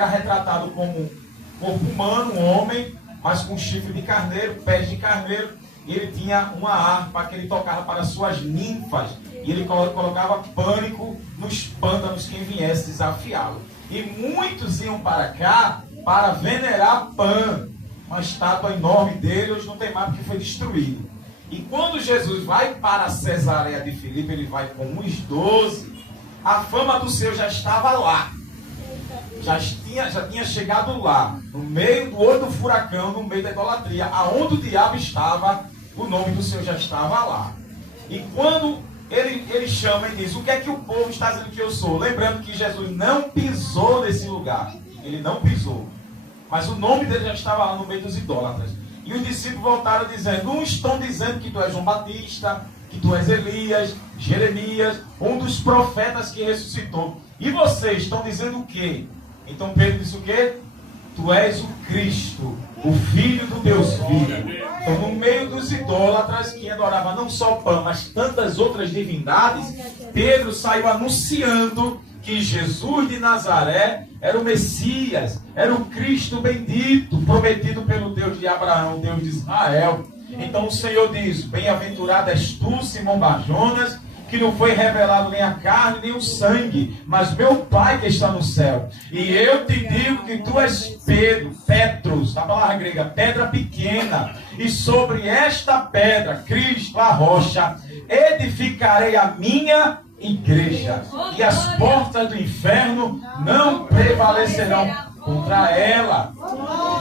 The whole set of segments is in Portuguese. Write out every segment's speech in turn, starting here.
era retratado como um corpo humano, um homem, mas com chifre de carneiro, pés de carneiro. E ele tinha uma harpa que ele tocava para suas ninfas. E ele colocava pânico nos pântanos quem viesse desafiá-lo. E muitos iam para cá para venerar Pan, uma estátua enorme dele. Hoje não tem mais porque foi destruído. E quando Jesus vai para Cesareia de Filipe, ele vai com uns 12. A fama do Senhor já estava lá. Já tinha chegado lá, no meio do olho do furacão, no meio da idolatria, aonde o diabo estava, o nome do Senhor já estava lá. E quando ele chama e diz, o que é que o povo está dizendo que eu sou? Lembrando que Jesus não pisou nesse lugar. Ele não pisou. Mas o nome dele já estava lá no meio dos idólatras. E os discípulos voltaram dizendo, uns estão dizendo que tu és João Batista, que tu és Elias, Jeremias, um dos profetas que ressuscitou. E vocês estão dizendo o quê? Então Pedro disse o quê? Tu és o Cristo, o Filho do Deus vivo. Então, no meio dos idólatras que adoravam não só Pan, mas tantas outras divindades, Pedro saiu anunciando que Jesus de Nazaré era o Messias, era o Cristo bendito, prometido pelo Deus de Abraão, Deus de Israel. Então o Senhor diz, bem-aventurado és tu, Simão Barjonas, que não foi revelado nem a carne, nem o sangue, mas meu Pai que está no céu. E eu te digo que tu és Pedro, Petros, a palavra grega, pedra pequena. E sobre esta pedra, Cristo, a rocha, edificarei a minha igreja. E as portas do inferno não prevalecerão contra ela.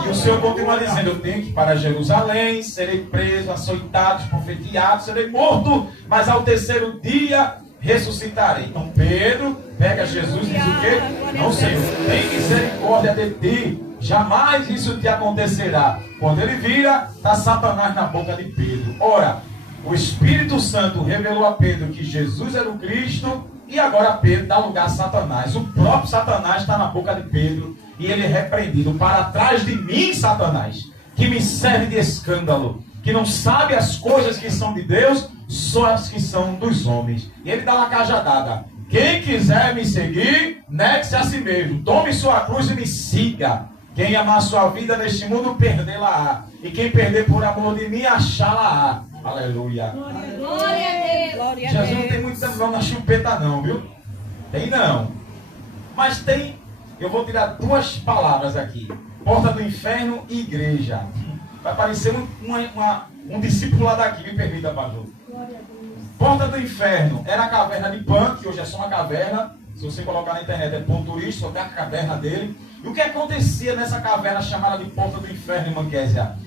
E o Senhor continua dizendo, eu tenho que ir para Jerusalém, serei preso, açoitado, esbofeteado, serei morto, mas ao terceiro dia ressuscitarei. Então Pedro pega Jesus e diz o quê? Não, Senhor, tem misericórdia de ti, jamais isso te acontecerá. Quando ele vira, está Satanás na boca de Pedro. Ora, o Espírito Santo revelou a Pedro que Jesus era o Cristo, e agora Pedro dá lugar a Satanás. O próprio Satanás está na boca de Pedro, e ele é repreendido. Para trás de mim, Satanás, que me serve de escândalo, que não sabe as coisas que são de Deus, só as que são dos homens. E ele dá uma cajadada. Quem quiser me seguir, negue-se a si mesmo. Tome sua cruz e me siga. Quem amar sua vida neste mundo, perdê-la-á. E quem perder por amor de mim, achá-la-á. Aleluia. Glória a Deus. Jesus não tem muito tempo não na chupeta não, viu? Tem não. Mas tem, eu vou tirar duas palavras aqui. Porta do inferno e igreja. Vai parecer um discípulo lá daqui, me permita, pastor. Porta do inferno era a caverna de Pan, que hoje é só uma caverna. Se você colocar na internet é ponto turístico, só tem a caverna dele. E o que acontecia nessa caverna chamada de Porta do Inferno em Manquésia?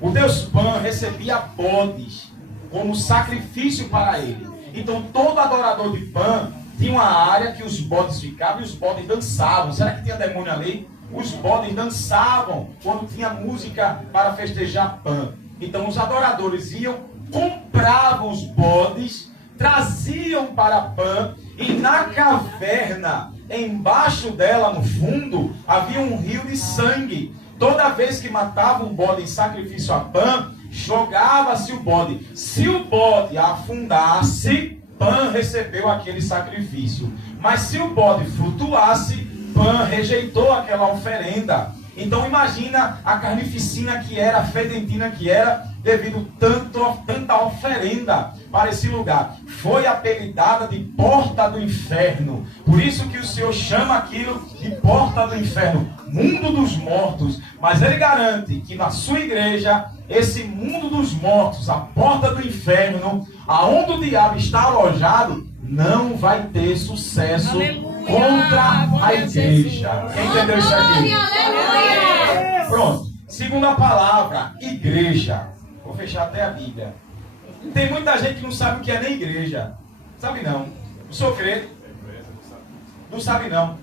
O deus Pan recebia bodes como sacrifício para ele. Então todo adorador de Pan tinha uma área que os bodes ficavam e os bodes dançavam. Será que tinha demônio ali? Os bodes dançavam quando tinha música para festejar Pan. Então os adoradores iam, compravam os bodes, traziam para Pan, e na caverna, embaixo dela, no fundo, havia um rio de sangue. Toda vez que matava um bode em sacrifício a Pan, jogava-se o bode. Se o bode afundasse, Pan recebeu aquele sacrifício. Mas se o bode flutuasse, Pan rejeitou aquela oferenda. Então imagina a carnificina que era, a fedentina que era, devido tanta oferenda para esse lugar. Foi apelidada de Porta do Inferno. Por isso que o Senhor chama aquilo de Porta do Inferno, mundo dos mortos. Mas ele garante que na sua igreja, esse mundo dos mortos, a porta do inferno, aonde o diabo está alojado, não vai ter sucesso contra a igreja. Quem entendeu isso aqui? Pronto. Segunda palavra, igreja. Vou fechar até a Bíblia. Tem muita gente que não sabe o que é nem igreja. Sabe não. Eu sou crente. Não sabe não.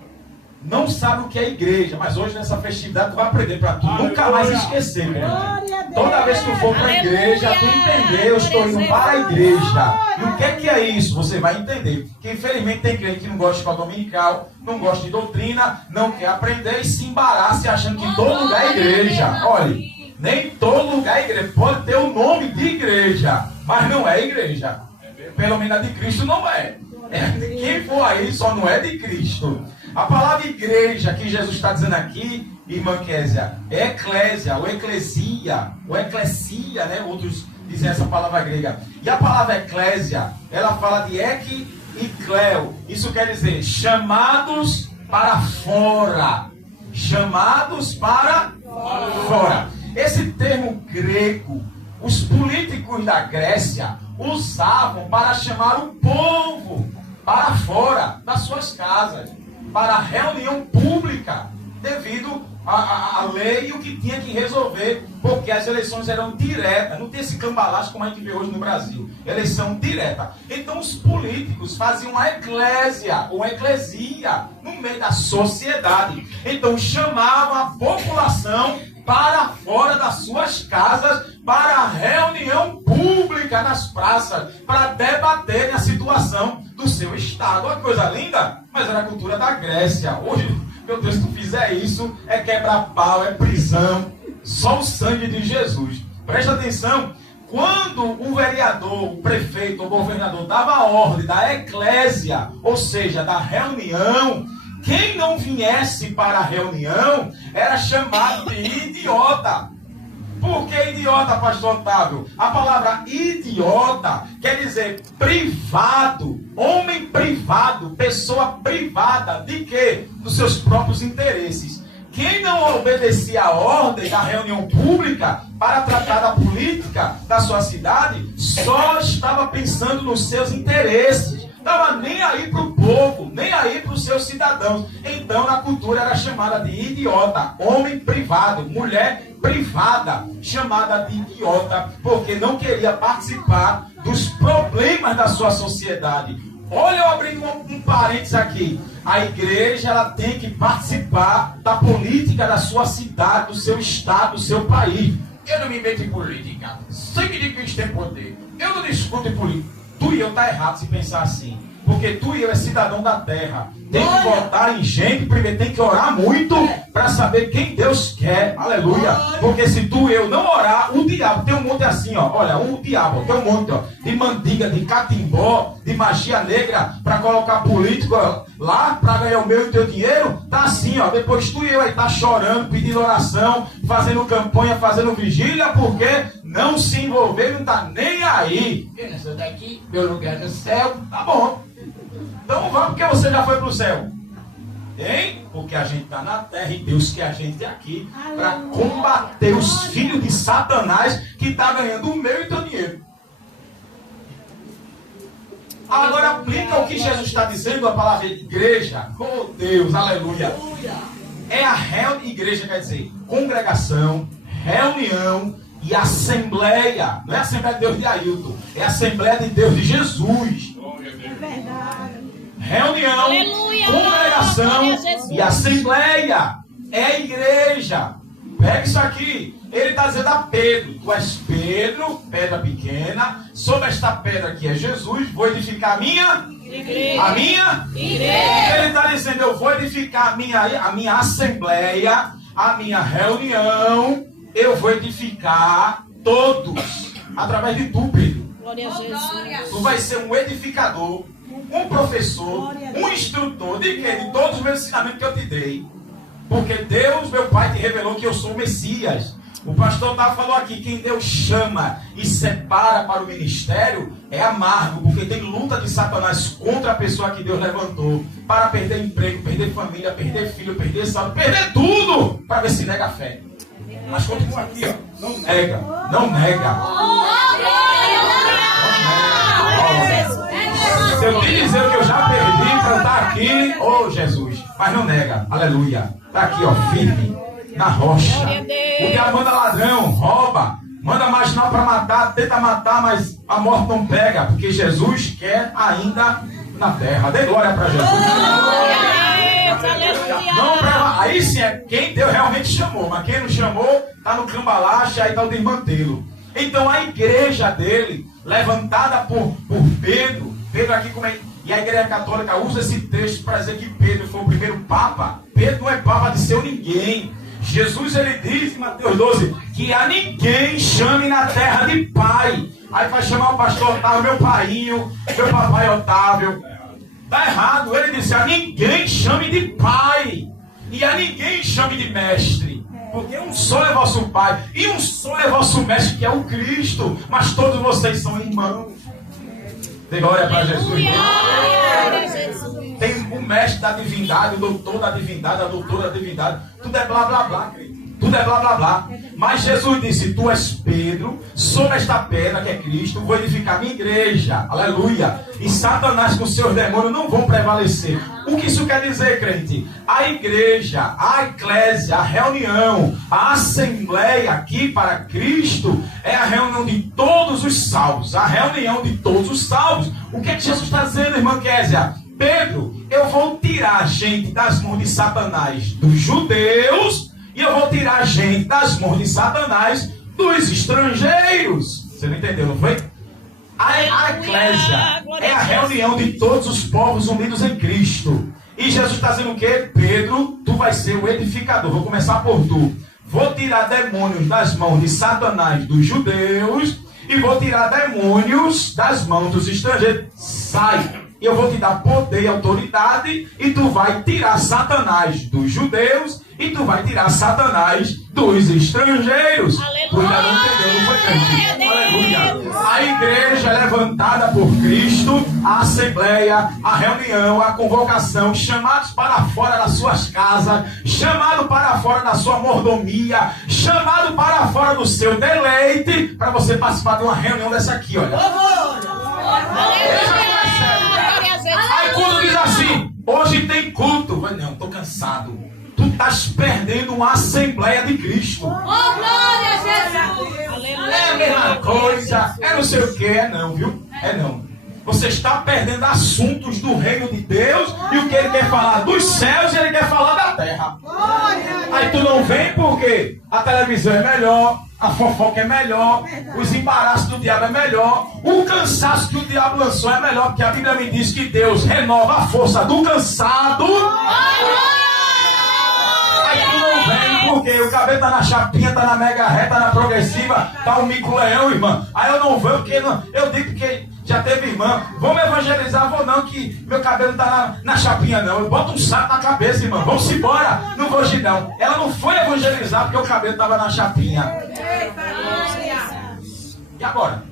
Não sabe o que é igreja. Mas hoje nessa festividade tu vai aprender para tu nunca mais esquecer, crente. Toda vez que tu for para a igreja, tu entender, eu estou indo para a igreja. E o que é isso? Você vai entender. Porque infelizmente tem crente que não gosta de escola dominical, não gosta de doutrina, não quer aprender e se embaraça achando que todo lugar é igreja. Olha, nem todo lugar é igreja. Pode ter o nome de igreja, mas não é igreja. Pelo menos a de Cristo não é. Quem for aí só não é de Cristo. A palavra igreja que Jesus está dizendo aqui, irmã Késia, é eclésia, ou eclesia, né? Outros dizem essa palavra grega. E a palavra eclésia, ela fala de ek e cleo. Isso quer dizer chamados para fora. Chamados para fora. Esse termo grego, os políticos da Grécia usavam para chamar o povo para fora das suas casas, para reunião pública, devido à lei e o que tinha que resolver, porque as eleições eram diretas, não tem esse cambalacho como a gente vê hoje no Brasil, eleição direta. Então os políticos faziam uma eclésia, ou eclesia, no meio da sociedade. Então chamavam a população para fora das suas casas, para a reunião pública nas praças, para debaterem a situação do seu estado. Olha que coisa linda, mas era a cultura da Grécia. Hoje, meu Deus, se tu fizer isso, é quebrar pau, é prisão. Só o sangue de Jesus. Presta atenção, quando um vereador, o prefeito ou governador dava a ordem da eclésia, ou seja, da reunião, quem não viesse para a reunião era chamado de idiota. Por que idiota, pastor Otávio? A palavra idiota quer dizer privado, homem privado, pessoa privada. De quê? Dos seus próprios interesses. Quem não obedecia a ordem da reunião pública para tratar da política da sua cidade, só estava pensando nos seus interesses. Estava nem aí para o povo, nem aí para os seus cidadãos. Então, na cultura era chamada de idiota, homem privado, mulher privada, chamada de idiota, porque não queria participar dos problemas da sua sociedade. Olha, eu abrindo um parênteses aqui. A igreja, ela tem que participar da política da sua cidade, do seu estado, do seu país. Eu não me meto em política. Sempre digo que a gente tem poder. Eu não discuto em política. Tu e eu tá errado se pensar assim. Porque tu e eu é cidadão da terra. Tem que votar em gente, primeiro tem que orar muito para saber quem Deus quer. Aleluia. Porque se tu e eu não orar, o diabo tem um monte assim, ó. Olha, o diabo tem um monte, ó, de mandiga, de catimbó, de magia negra para colocar político lá para ganhar o meu e o teu dinheiro. Tá assim, ó. Depois tu e eu aí tá chorando, pedindo oração, fazendo campanha, fazendo vigília, porque não se envolver, não tá nem aí. Essa daqui, meu lugar no céu, tá bom. Então vamos, porque você já foi para o céu. Hein? Porque a gente está na terra e Deus quer a gente aqui para combater os filhos de Satanás que está ganhando o meu e teu dinheiro. Agora aplica o que Jesus está dizendo, a palavra igreja. Oh Deus, aleluia. É a igreja, quer dizer, congregação, reunião e assembleia. Não é a Assembleia de Deus de Ailton, é a Assembleia de Deus de Jesus. É verdade. Reunião, Aleluia, congregação e assembleia. É a igreja. Pega isso aqui. Ele está dizendo a Pedro: tu és Pedro, pedra pequena. Sobre esta pedra que é Jesus, vou edificar a minha igreja. A minha igreja. Ele está dizendo: eu vou edificar a minha assembleia, a minha reunião. Eu vou edificar todos através de tu, Pedro. Glória a Jesus. Tu vai ser um edificador, um professor, um instrutor de quê? De todos os meus ensinamentos que eu te dei. Porque Deus, meu Pai, te revelou que eu sou o Messias. O pastor Otávio falou aqui: quem Deus chama e separa para o ministério é amargo, porque tem luta de Satanás contra a pessoa que Deus levantou para perder emprego, perder família, perder filho, perder saúde, perder tudo, para ver se nega a fé. Mas continua aqui, ó. Não nega, não nega. Se eu te dizer o que eu já perdi para estar aqui, oh Jesus, mas não nega, aleluia. Está aqui, ó, firme, na rocha. O diabo manda ladrão, rouba, manda marginal para matar, tenta matar, mas a morte não pega, porque Jesus quer ainda na terra. Dê glória para Jesus. Não, aí sim é quem Deus realmente chamou, mas quem não chamou está no cambalache, aí está o desmantelo. Então a igreja dele, levantada por Pedro aqui como é, e a igreja católica usa esse texto para dizer que Pedro foi o primeiro papa. Pedro não é papa de seu ninguém. Jesus, ele diz em Mateus 12 que a ninguém chame na terra de pai. Aí vai chamar o pastor Otávio, meu painho, meu papai Otávio. Está errado. Ele disse: a ninguém chame de pai, e a ninguém chame de mestre, porque um só é vosso pai, e um só é vosso mestre, que é o Cristo. Mas todos vocês são irmãos. Dê glória para Jesus. Tem o mestre da divindade, o doutor da divindade, a doutora da divindade. Tudo é blá blá blá, querido. Tudo é blá blá blá. Mas Jesus disse: tu és Pedro, sobre esta pedra que é Cristo, vou edificar minha igreja. Aleluia. E Satanás com seus demônios não vão prevalecer. O que isso quer dizer, crente? A igreja, a eclésia, a reunião, a assembleia aqui para Cristo é a reunião de todos os salvos. A reunião de todos os salvos. O que é que Jesus está dizendo, irmã Késia? Pedro, eu vou tirar a gente das mãos de Satanás dos judeus, e eu vou tirar a gente das mãos de Satanás dos estrangeiros. Você não entendeu, não foi? A eclésia é a reunião de todos os povos unidos em Cristo. E Jesus está dizendo o quê? Pedro, tu vais ser o edificador. Vou começar por tu. Vou tirar demônios das mãos de Satanás dos judeus, e vou tirar demônios das mãos dos estrangeiros. Sai! Eu vou te dar poder e autoridade, e tu vai tirar Satanás dos judeus, e tu vai tirar Satanás dos estrangeiros. Aleluia. Tu ainda não entendeu, não foi, crente? Aleluia. A igreja é levantada por Cristo, a assembleia, a reunião, a convocação, chamados para fora das suas casas, chamado para fora da sua mordomia, chamado para fora do seu deleite, para você participar de uma reunião dessa aqui, olha. Aí quando diz assim: hoje tem culto, mas não, estou cansado. Tu estás perdendo uma assembleia de Cristo. Glória a Jesus! É a mesma coisa, é não sei o que, é não, viu? É não. Você está perdendo assuntos do reino de Deus, e o que ele quer falar dos céus, ele quer falar da terra. Aí tu não vem porque a televisão é melhor, a fofoca é melhor, os embaraços do diabo é melhor, o cansaço que o diabo lançou é melhor, porque a Bíblia me diz que Deus renova a força do cansado. Aí tu não vem porque o cabelo tá na chapinha, tá na mega reta, tá na progressiva, tá um mico-leão, irmã. Aí eu não vou porque não, eu digo que já teve irmã, vamos evangelizar, vou não, que meu cabelo tá na chapinha não. Eu boto um saco na cabeça, irmã, vamos embora, não vou hoje não. Ela não foi evangelizar porque o cabelo tava na chapinha. E agora?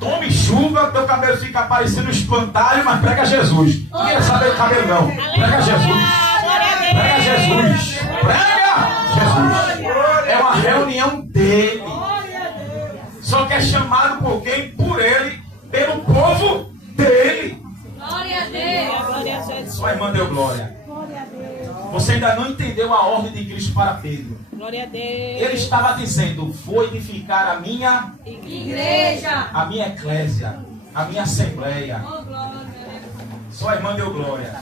Tome chuva, teu cabelo fica parecendo um espantalho, mas prega Jesus. Não quer saber do cabelo não, prega Jesus. Prega Jesus. Prega Jesus. É uma reunião dele. Só que é chamado por quem? Por ele, pelo povo dele. Glória a Deus. Sua irmã deu glória. Você ainda não entendeu a ordem de Cristo para Pedro. Glória a Deus. Ele estava dizendo: vou edificar a minha igreja, a minha eclésia, a minha assembleia. Sua irmã deu glória.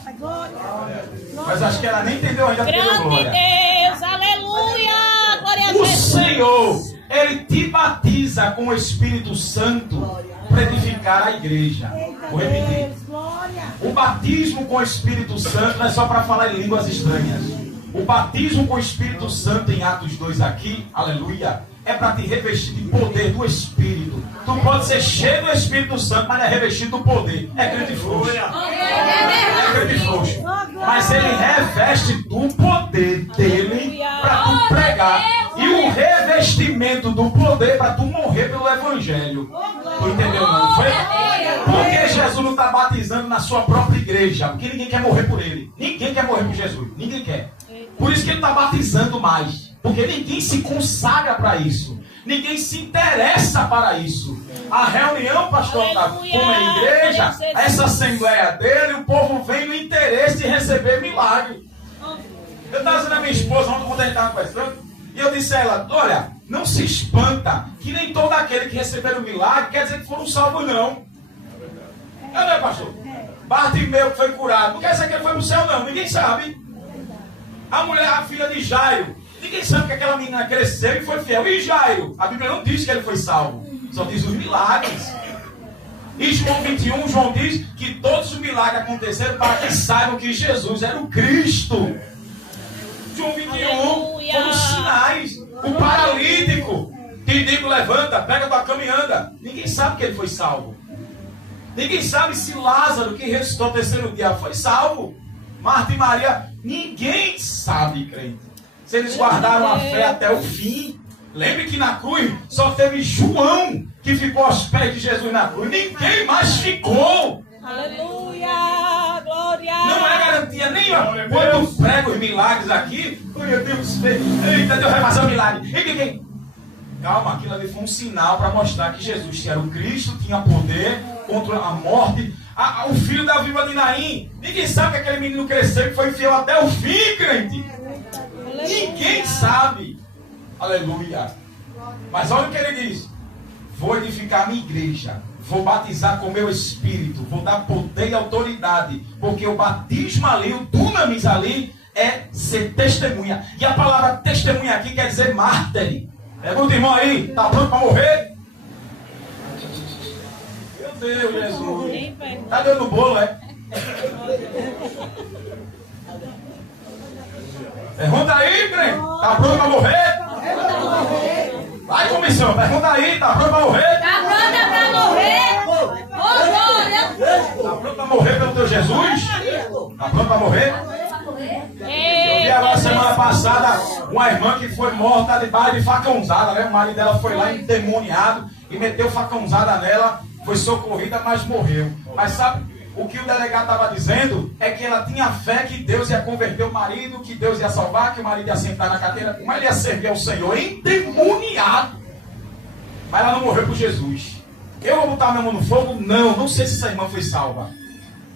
Mas acho que ela nem entendeu ainda porque deu glória. Deus, aleluia. Glória a Deus. O Senhor, Ele te batiza com o Espírito Santo para edificar a igreja. Vou repetir. O batismo com o Espírito Santo não é só para falar em línguas estranhas. O batismo com o Espírito Santo em Atos 2 aqui, aleluia, é para te revestir de poder do Espírito. Tu pode ser cheio do Espírito Santo, mas não é revestido do poder. É crente frouxo. É crente frouxo. Mas ele reveste do poder dele para tu pregar. E o revestimento do poder para tu morrer pelo Evangelho. Tu entendeu não? Foi? Porque Jesus não está batizando na sua própria igreja. Porque ninguém quer morrer por ele. Ninguém quer morrer por Jesus. Ninguém quer. Por isso que ele está batizando mais. Porque ninguém se consagra para isso. Ninguém se interessa para isso. A reunião, pastor Otávio, como é a igreja, essa assembleia dele, o povo vem no interesse de receber milagre. Eu estava dizendo a minha esposa ontem, quando a gente estava conversando, e eu disse a ela: olha, não se espanta que nem todo aquele que receberam o milagre quer dizer que foram salvos, não. Não é, pastor? Bartimeu que foi curado, não quer dizer que ele foi para o céu, não. Ninguém sabe. A mulher, a filha de Jairo, ninguém sabe que aquela menina cresceu e foi fiel. E Jairo? A Bíblia não diz que ele foi salvo, só diz os milagres. E João 21, João diz que todos os milagres aconteceram para que saibam que Jesus era o Cristo. João 21 foram sinais. O paralítico que digo levanta, pega tua cama e anda. Ninguém sabe que ele foi salvo. Ninguém sabe se Lázaro, que ressuscitou ao terceiro dia, foi salvo. Marta e Maria, ninguém sabe, crente. Se eles guardaram a fé até o fim. Lembre que na cruz só teve João que ficou aos pés de Jesus na cruz. Ninguém mais ficou. Aleluia, glória. Não é garantia nenhuma. Quando eu prego os milagres aqui, meu Deus, eita, Deus vai fazer um milagre. Calma, aquilo ali foi um sinal para mostrar que Jesus era o Cristo, tinha poder contra a morte. O filho da viúva de Naim. Ninguém sabe que aquele menino cresceu e foi fiel até o fim, crente. Ninguém sabe. Aleluia. Mas olha o que ele diz. Vou edificar a minha igreja. Vou batizar com o meu espírito. Vou dar poder e autoridade. Porque o batismo ali, o dunamis ali, é ser testemunha. E a palavra testemunha aqui quer dizer mártir. Pergunta, irmão aí, está pronto para morrer? Meu Deus, Jesus. Está dando bolo, é? Pergunta aí, crente. Está pronto para morrer? Vai, comissão. Pergunta aí, está pronto para morrer? Está pronta para morrer? Está pronto para morrer pelo teu Jesus? Está pronto para morrer? Eu vi agora semana passada uma irmã que foi morta debaixo de facãozada, né? O marido dela foi lá endemoniado e meteu facãozada nela, foi socorrida, mas morreu. Mas sabe o que o delegado estava dizendo? É que ela tinha fé que Deus ia converter o marido, que Deus ia salvar, que o marido ia sentar na cadeira, mas ele ia servir ao Senhor, endemoniado. Mas ela não morreu por Jesus. Eu vou botar minha mão no fogo? Não sei se essa irmã foi salva.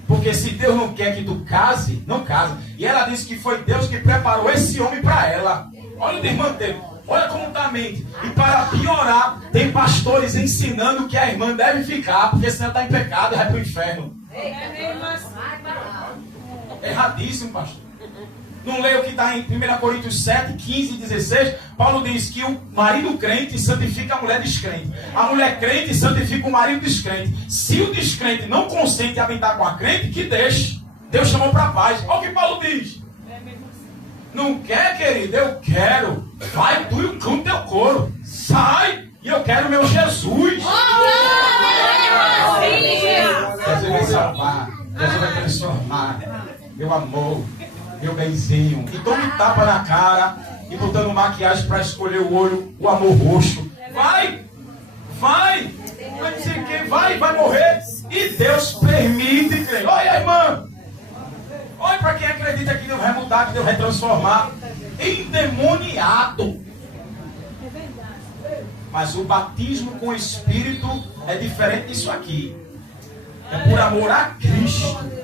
Porque se Deus não quer que tu case, não casa. E ela disse que foi Deus que preparou esse homem para ela. Olha o irmão dele. Olha como está a mente. E para piorar, tem pastores ensinando que a irmã deve ficar, porque senão está em pecado e vai para o inferno. Erradíssimo, pastor. Não leia o que está em 1 Coríntios 7, 15 e 16. Paulo diz que o marido crente santifica a mulher descrente. A mulher crente santifica o marido descrente. Se o descrente não consente habitar com a crente, que deixe. Deus chamou para a paz. Olha o que Paulo diz. Não quer, querido? Eu quero. Vai tu e o cão teu couro. Sai e eu quero meu Jesus. Jesus vai salvar. Jesus vai transformar. Meu amor. Meu benzinho. E tome tapa na cara e botando maquiagem para escolher o olho, o amor roxo. Vai dizer que vai morrer. E Deus permite, crente. Olha, irmã. Olha para quem acredita que Deus vai mudar, que Deus vai transformar. Endemoniado. Mas o batismo com o Espírito é diferente disso aqui. É por amor a Cristo.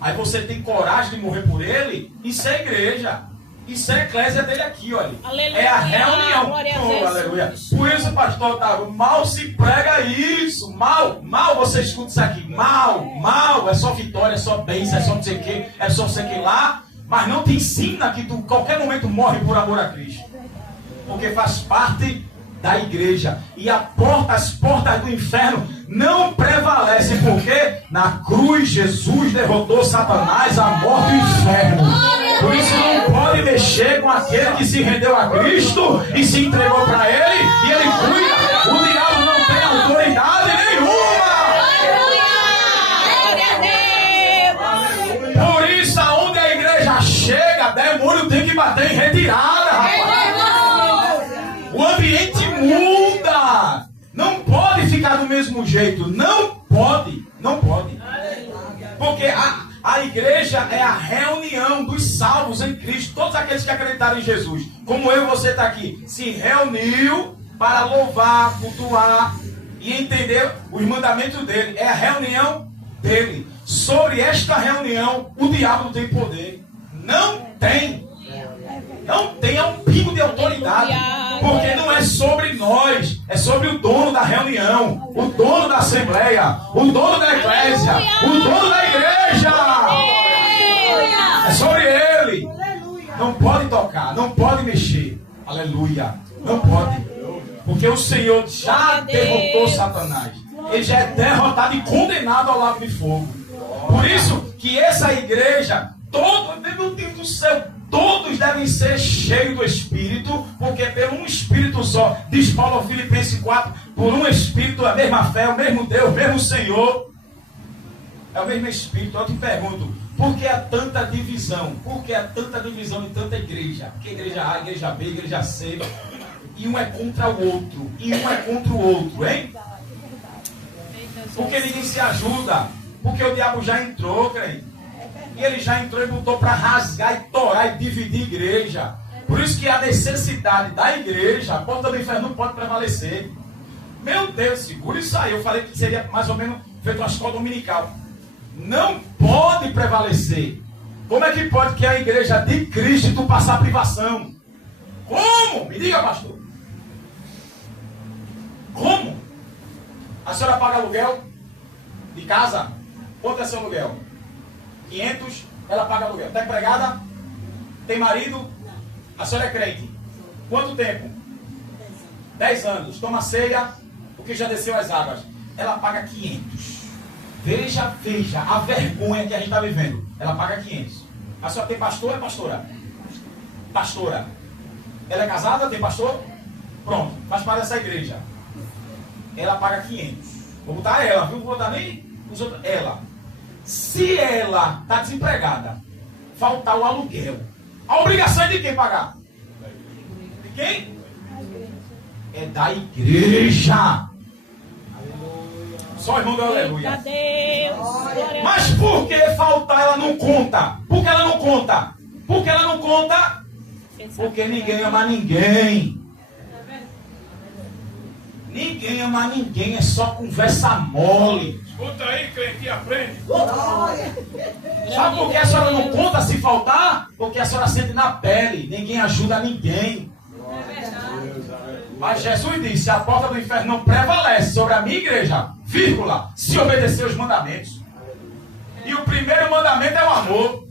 Aí você tem coragem de morrer por ele. Isso é igreja. Isso é a eclésia dele aqui, olha. Aleluia, é a reunião. Aleluia. Por isso, pastor Otávio, mal se prega isso. Mal, você escuta isso aqui. Mal. É só vitória, é só bênção, é só não sei o que, é só sei que lá. Mas não te ensina que tu, qualquer momento, morre por amor a Cristo. Porque faz parte da igreja. E as portas do inferno não prevalecem, porque na cruz Jesus derrotou Satanás, a morte e o inferno. Por isso não pode mexer com aquele que se rendeu a Cristo e se entregou para ele, e ele cuida. O diabo não tem autoridade nenhuma. Por isso, aonde a igreja chega, demônio tem que bater em retirada, rapaz. O ambiente muda. Não pode ficar do mesmo jeito. Não pode. Porque a igreja é a reunião dos salvos em Cristo. Todos aqueles que acreditaram em Jesus. Como eu e você está aqui. Se reuniu para louvar, cultuar e entender os mandamentos dele. É a reunião dele. Sobre esta reunião, o diabo não tem poder. Não tem. É um pingo de autoridade. Porque não é sobre nós, é sobre o dono da reunião, o dono da assembleia, o dono da eclésia, o dono da igreja. É sobre ele. Não pode tocar, não pode mexer. Aleluia. Não pode. Porque o Senhor já derrotou Satanás. Ele já é derrotado e condenado ao lago de fogo. Por isso que essa igreja, meu Deus do céu, todos devem ser cheios do Espírito, porque pelo um Espírito Espírito só. Diz Paulo ao Filipenses 4, por um Espírito, a mesma fé, o mesmo Deus, o mesmo Senhor. É o mesmo Espírito. Eu te pergunto, por que há tanta divisão? Por que há tanta divisão em tanta igreja? Porque igreja A, igreja B, igreja C, e um é contra o outro, e um é contra o outro, hein? Porque ninguém se ajuda, porque o diabo já entrou, crente. E ele já entrou e botou para rasgar e torar e dividir a igreja. Por isso que a necessidade da igreja, a porta do inferno não pode prevalecer. Meu Deus, segura isso aí. Eu falei que seria mais ou menos feito uma escola dominical. Não pode prevalecer. Como é que pode que a igreja de Cristo tu passar privação? Como? Me diga, pastor. Como? A senhora paga aluguel de casa? Quanto é seu aluguel? 500, ela paga aluguel. Está empregada? Tem marido? A senhora é crente? Quanto tempo? 10 anos. Toma ceia, porque já desceu as águas. Ela paga 500. Veja a vergonha que a gente está vivendo. Ela paga 500. A senhora tem pastor ou é pastora? Pastora. Ela é casada? Tem pastor? Pronto, faz parte dessa igreja. Ela paga 500. Vou botar ela, viu? Vou botar nem os outros. Ela. Se ela está desempregada, faltar o aluguel, a obrigação é de quem pagar? De quem? É da igreja. Só o irmão do aleluia. Mas por que faltar ela não conta? Por que ela não conta? Por que ela não conta? Porque ninguém ama ninguém. Ninguém ama ninguém, é só conversa mole. Escuta aí, crente, e aprende. Sabe por que a senhora não conta se faltar? Porque a senhora sente na pele. Ninguém ajuda ninguém. Mas Jesus disse, a porta do inferno não prevalece sobre a minha igreja, vírgula, se obedecer os mandamentos. E o primeiro mandamento é o amor.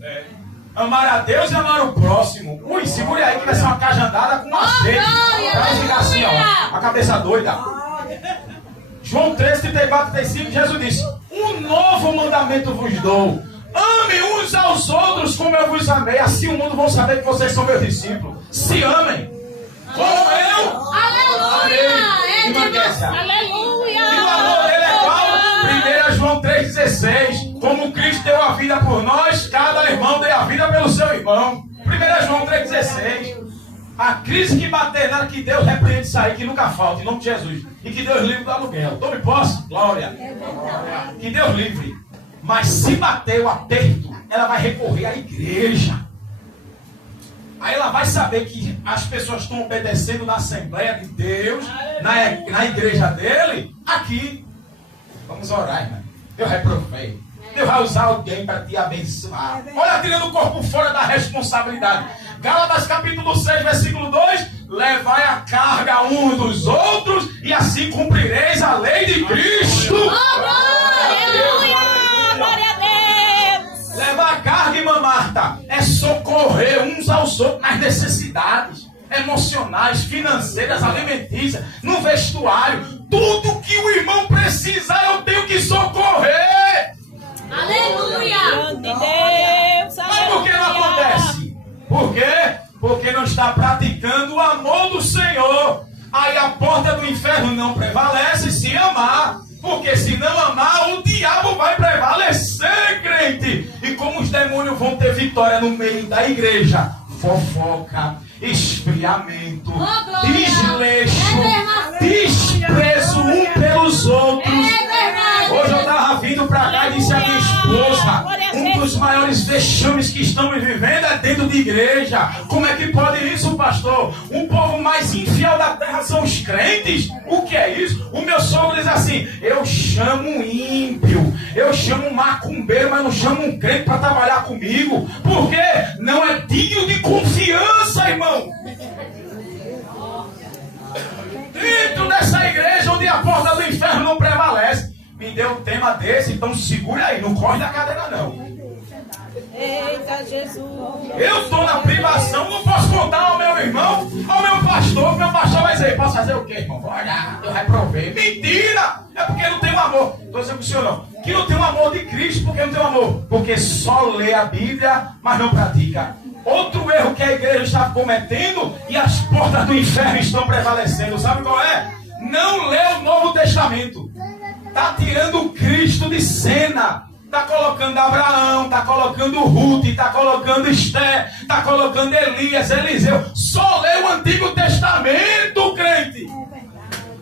Amar a Deus e amar o próximo. Ui, segure aí que vai ser uma cajandada com uma sede. Vai ficar assim, ó, a cabeça doida. João 13, 34, 35, Jesus disse, um novo mandamento vos dou. Amem uns aos outros como eu vos amei. Assim o mundo vai saber que vocês são meus discípulos. Se amem. Como eu. Aleluia! Aleluia! E o amor dele é qual? 1 João 3,16. Como Cristo deu a vida por nós, cada irmão dê a vida pelo seu irmão. 1 João 3,16. A crise que bater nela, que Deus repreende isso aí, que nunca falta, em nome de Jesus. E que Deus livre do aluguel. Tome posse, glória. Que Deus livre. Mas se bater o aperto, ela vai recorrer à igreja. Aí ela vai saber que as pessoas estão obedecendo na Assembleia de Deus, na igreja dele, aqui. Vamos orar, irmão. Deus reprovei. Deus vai usar alguém para te abençoar. Olha, tirando o corpo fora da responsabilidade. Gálatas capítulo 6, versículo 2. Levai a carga uns dos outros e assim cumprireis a lei de Cristo. Aleluia! Glória a Deus! Levar a carga, irmã Marta, é socorrer uns aos outros nas necessidades emocionais, financeiras, alimentícias, no vestuário. Tudo que o irmão precisar, eu tenho que socorrer. Aleluia! Mas por que não acontece? Por quê? Porque não está praticando o amor do Senhor. Aí a porta do inferno não prevalece se amar. Porque se não amar, o diabo vai prevalecer, crente. E como os demônios vão ter vitória no meio da igreja? Fofoca, esfriamento, desleixo, desprezo um pelos outros. Hoje eu estava vindo para cá e disse a minha esposa, um dos maiores vexames que estamos vivendo é dentro de igreja. Como é que pode isso, pastor? O povo mais infiel da terra são os crentes? O que é isso? O meu sogro diz assim, eu chamo um ímpio, eu chamo um macumbeiro, mas não chamo um crente para trabalhar comigo. Por quê? Não é digno de confiança, irmão. Dentro dessa igreja onde a porta do inferno não prevalece. Me deu um tema desse, então segura aí, não corre da cadeira não. Eita Jesus! Eu estou na privação, não posso contar ao meu irmão, ao meu pastor vai dizer, posso fazer o quê, irmão? Olha, eu reprovei. Mentira! É porque não tem um amor. Estou dizendo para o senhor não. Que não tem um amor de Cristo, porque não tem um amor. Porque só lê a Bíblia, mas não pratica. Outro erro que a igreja está cometendo e as portas do inferno estão prevalecendo. Sabe qual é? Não lê o Novo Testamento. Está tirando Cristo de cena. Está colocando Abraão, está colocando Ruth, está colocando Esté, está colocando Elias, Eliseu. Só lê o Antigo Testamento, crente.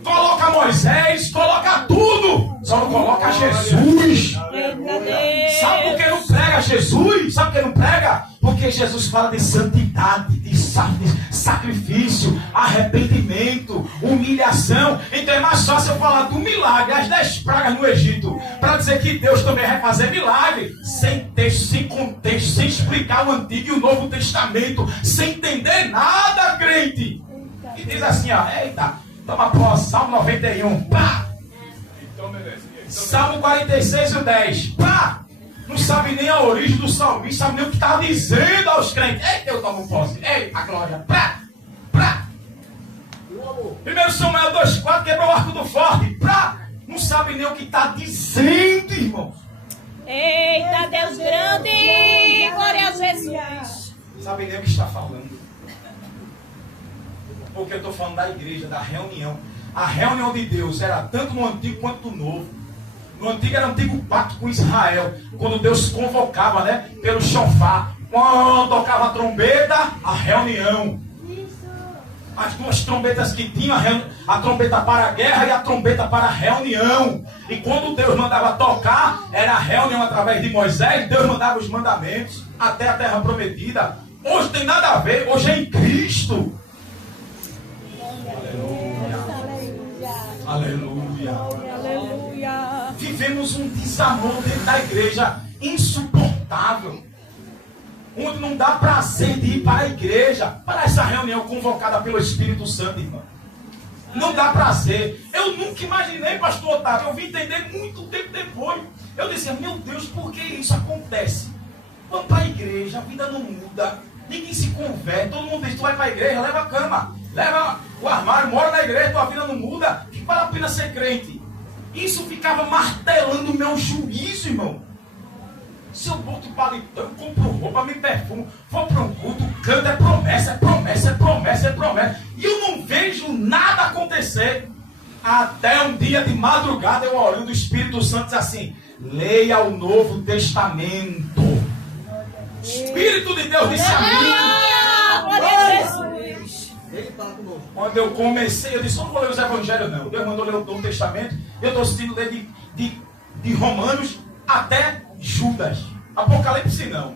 Coloca Moisés, coloca tudo. Só não coloca Jesus. Sabe por que não prega Jesus? Sabe por que não prega? Porque Jesus fala de santidade, de sacrifício, arrependimento, humilhação. Então é mais fácil eu falar do milagre, as 10 pragas no Egito, para dizer que Deus também vai fazer milagre, sem texto, sem contexto, sem explicar o Antigo e o Novo Testamento, sem entender nada, crente. E diz assim, ó, eita, toma posse, Salmo 91, pá! Salmo 46 e o 10, pá! Não sabe nem a origem do salmista, sabe nem o que está dizendo aos crentes. Eita, eu tomo posse. Ei, a glória. Prá, prá. 1 Samuel 2,4 quebrou o arco do forte. Prá. Não sabe nem o que está dizendo, irmão. Eita, Deus grande. Glória a Jesus. Não sabe nem o que está falando. Porque eu estou falando da igreja, da reunião. A reunião de Deus era tanto no Antigo quanto no Novo. No Antigo era o antigo pacto com Israel, quando Deus convocava, né, pelo shofar. Quando tocava a trombeta, a reunião. As duas trombetas que tinham, a trombeta para a guerra e a trombeta para a reunião. E quando Deus mandava tocar, era a reunião através de Moisés. Deus mandava os mandamentos até a terra prometida. Hoje tem nada a ver, hoje é em Cristo. Aleluia. Aleluia. Aleluia. Vivemos um desamor dentro da igreja insuportável, onde não dá prazer de ir para a igreja, para essa reunião convocada pelo Espírito Santo, irmão. Não dá prazer. Eu nunca imaginei, pastor Otávio, eu vim entender muito tempo depois. Eu dizia, meu Deus, por que isso acontece? Vamos para a igreja, a vida não muda, ninguém se converte, todo mundo diz, tu vai para a igreja, leva a cama, leva o armário, mora na igreja, tua vida não muda, que vale a pena ser crente? Isso ficava martelando o meu juízo, irmão. Se eu boto paletão, compro roupa, me perfumo, vou para um culto, canto, é promessa, é promessa, é promessa, é promessa. E eu não vejo nada acontecer. Até um dia de madrugada eu orando, o Espírito Santo diz assim, leia o Novo Testamento. O Espírito de Deus disse a mim. Glória a Jesus. Quando eu comecei, eu disse, não vou ler os evangelhos não. Deus mandou ler o Novo Testamento. Eu estou assistindo ler de Romanos até Judas. Apocalipse não.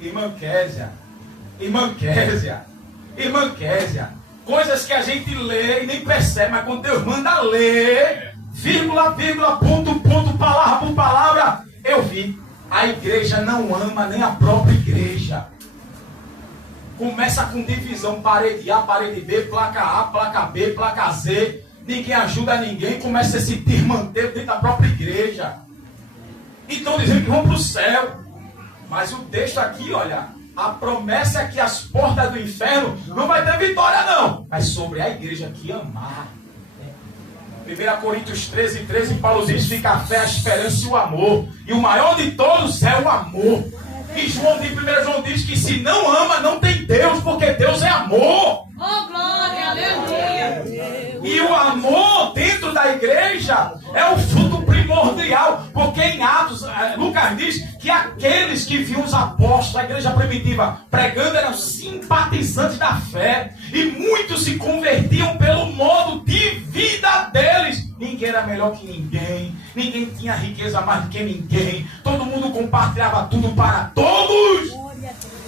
Irmã Késia. Coisas que a gente lê e nem percebe, mas quando Deus manda ler, vírgula, vírgula, ponto, ponto, palavra por palavra, eu vi. A igreja não ama nem a própria igreja. Começa com divisão, parede A, parede B, placa A, placa B, placa Z. Ninguém ajuda ninguém, começa a se desmanter dentro da própria igreja. E estão dizendo que vão para o céu. Mas o texto aqui, olha, a promessa é que as portas do inferno não vai ter vitória não. Mas sobre a igreja que amar. 1 Coríntios 13, Paulo diz, fica a fé, a esperança e o amor. E o maior de todos é o amor. E 1 João diz que se não ama, não tem Deus, porque Deus é amor. Oh, glória, aleluia. E o amor dentro da igreja é o fruto primordial, porque em Atos, Lucas diz que aqueles que viam os apóstolos, a igreja primitiva, pregando, eram simpatizantes da fé, e muitos se convertiam pelo modo de vida deles. Ninguém era melhor que ninguém, ninguém tinha riqueza mais do que ninguém, todo mundo compartilhava tudo para todos.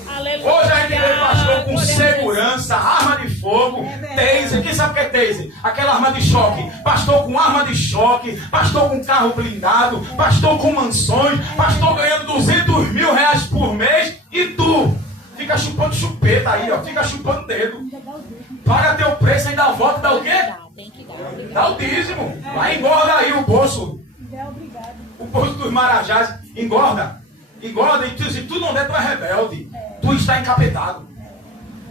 Aleluia. Hoje a igreja pastor com segurança, arma de fogo, taser. Quem sabe o que é taser? Aquela arma de choque. Pastor com arma de choque, pastor com carro blindado, pastor com mansões, pastor ganhando 200 mil reais por mês. E tu fica chupando chupeta aí, ó, fica chupando dedo. Paga teu preço, ainda volta, dá o quê? Dá o dízimo. Vai, engorda aí o bolso. O bolso dos marajás engorda. Engorda, e se tu não der, tu é rebelde. Tu está encapetado.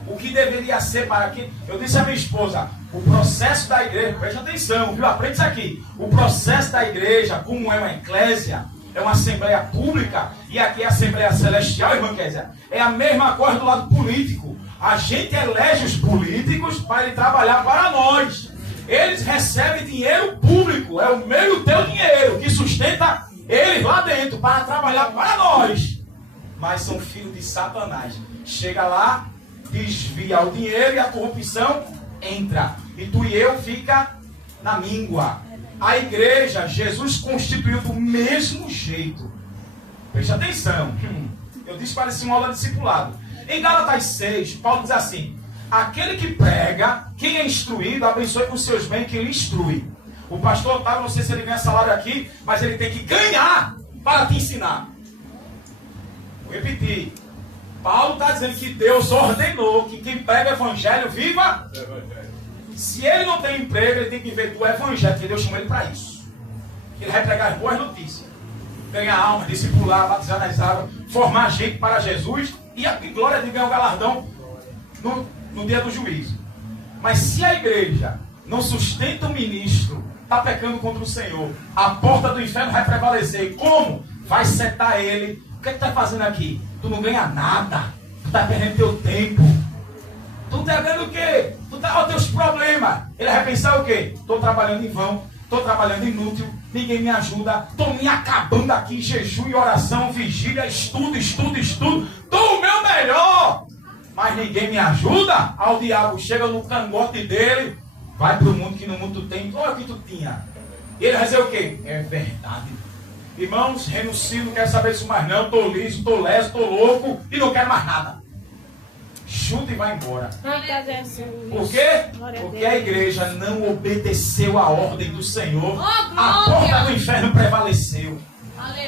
O que deveria ser para quem? Eu disse à minha esposa, o processo da igreja, preste atenção, viu? Aprende isso aqui. O processo da igreja, como é uma eclésia, é uma assembleia pública, e aqui é a Assembleia Celestial, irmã Kézia. É a mesma coisa do lado político. A gente elege os políticos para ele trabalhar para nós. Eles recebem dinheiro público, é o meu e o teu dinheiro, que sustenta eles lá dentro, para trabalhar para nós. Mas são filhos de Satanás. Chega lá, desvia o dinheiro e a corrupção entra. E tu e eu fica na míngua. A igreja, Jesus constituiu do mesmo jeito. Preste atenção. Eu disse que parecia uma aula de discipulado. Em Gálatas 6, Paulo diz assim: aquele que prega, quem é instruído, abençoe com seus bens quem lhe instrui. O pastor Otávio, não sei se ele ganha salário aqui, mas ele tem que ganhar para te ensinar. Vou repetir. Paulo está dizendo que Deus ordenou que quem prega o evangelho viva. Se ele não tem emprego, ele tem que viver do evangelho, que Deus chamou ele para isso. Ele vai pregar as boas notícias. Ganhar alma, discipular, batizar nas águas, formar gente para Jesus e a glória de ganhar o galardão no dia do juízo. Mas se a igreja não sustenta o ministro, está pecando contra o Senhor, a porta do inferno vai prevalecer. Como? Vai setar ele. O que tu está fazendo aqui? Tu não ganha nada. Tu está perdendo teu tempo. Tu está vendo o quê? Tu está com os teus problemas. Ele vai pensar o quê? Estou trabalhando em vão. Estou trabalhando inútil. Ninguém me ajuda. Estou me acabando aqui. Jejum e oração, vigília, estudo. Estou o meu melhor. Mas ninguém me ajuda. Aí o diabo chega no cangote dele. Vai para o mundo, que no mundo tu tem. Olha o que tu tinha. E ele vai dizer o quê? É verdade. Irmãos, renuncio, não quero saber disso mais não. Estou liso, estou leso, estou louco e não quero mais nada. Chuta e vai embora. Por quê? Porque a igreja não obedeceu a ordem do Senhor. A porta do inferno prevaleceu.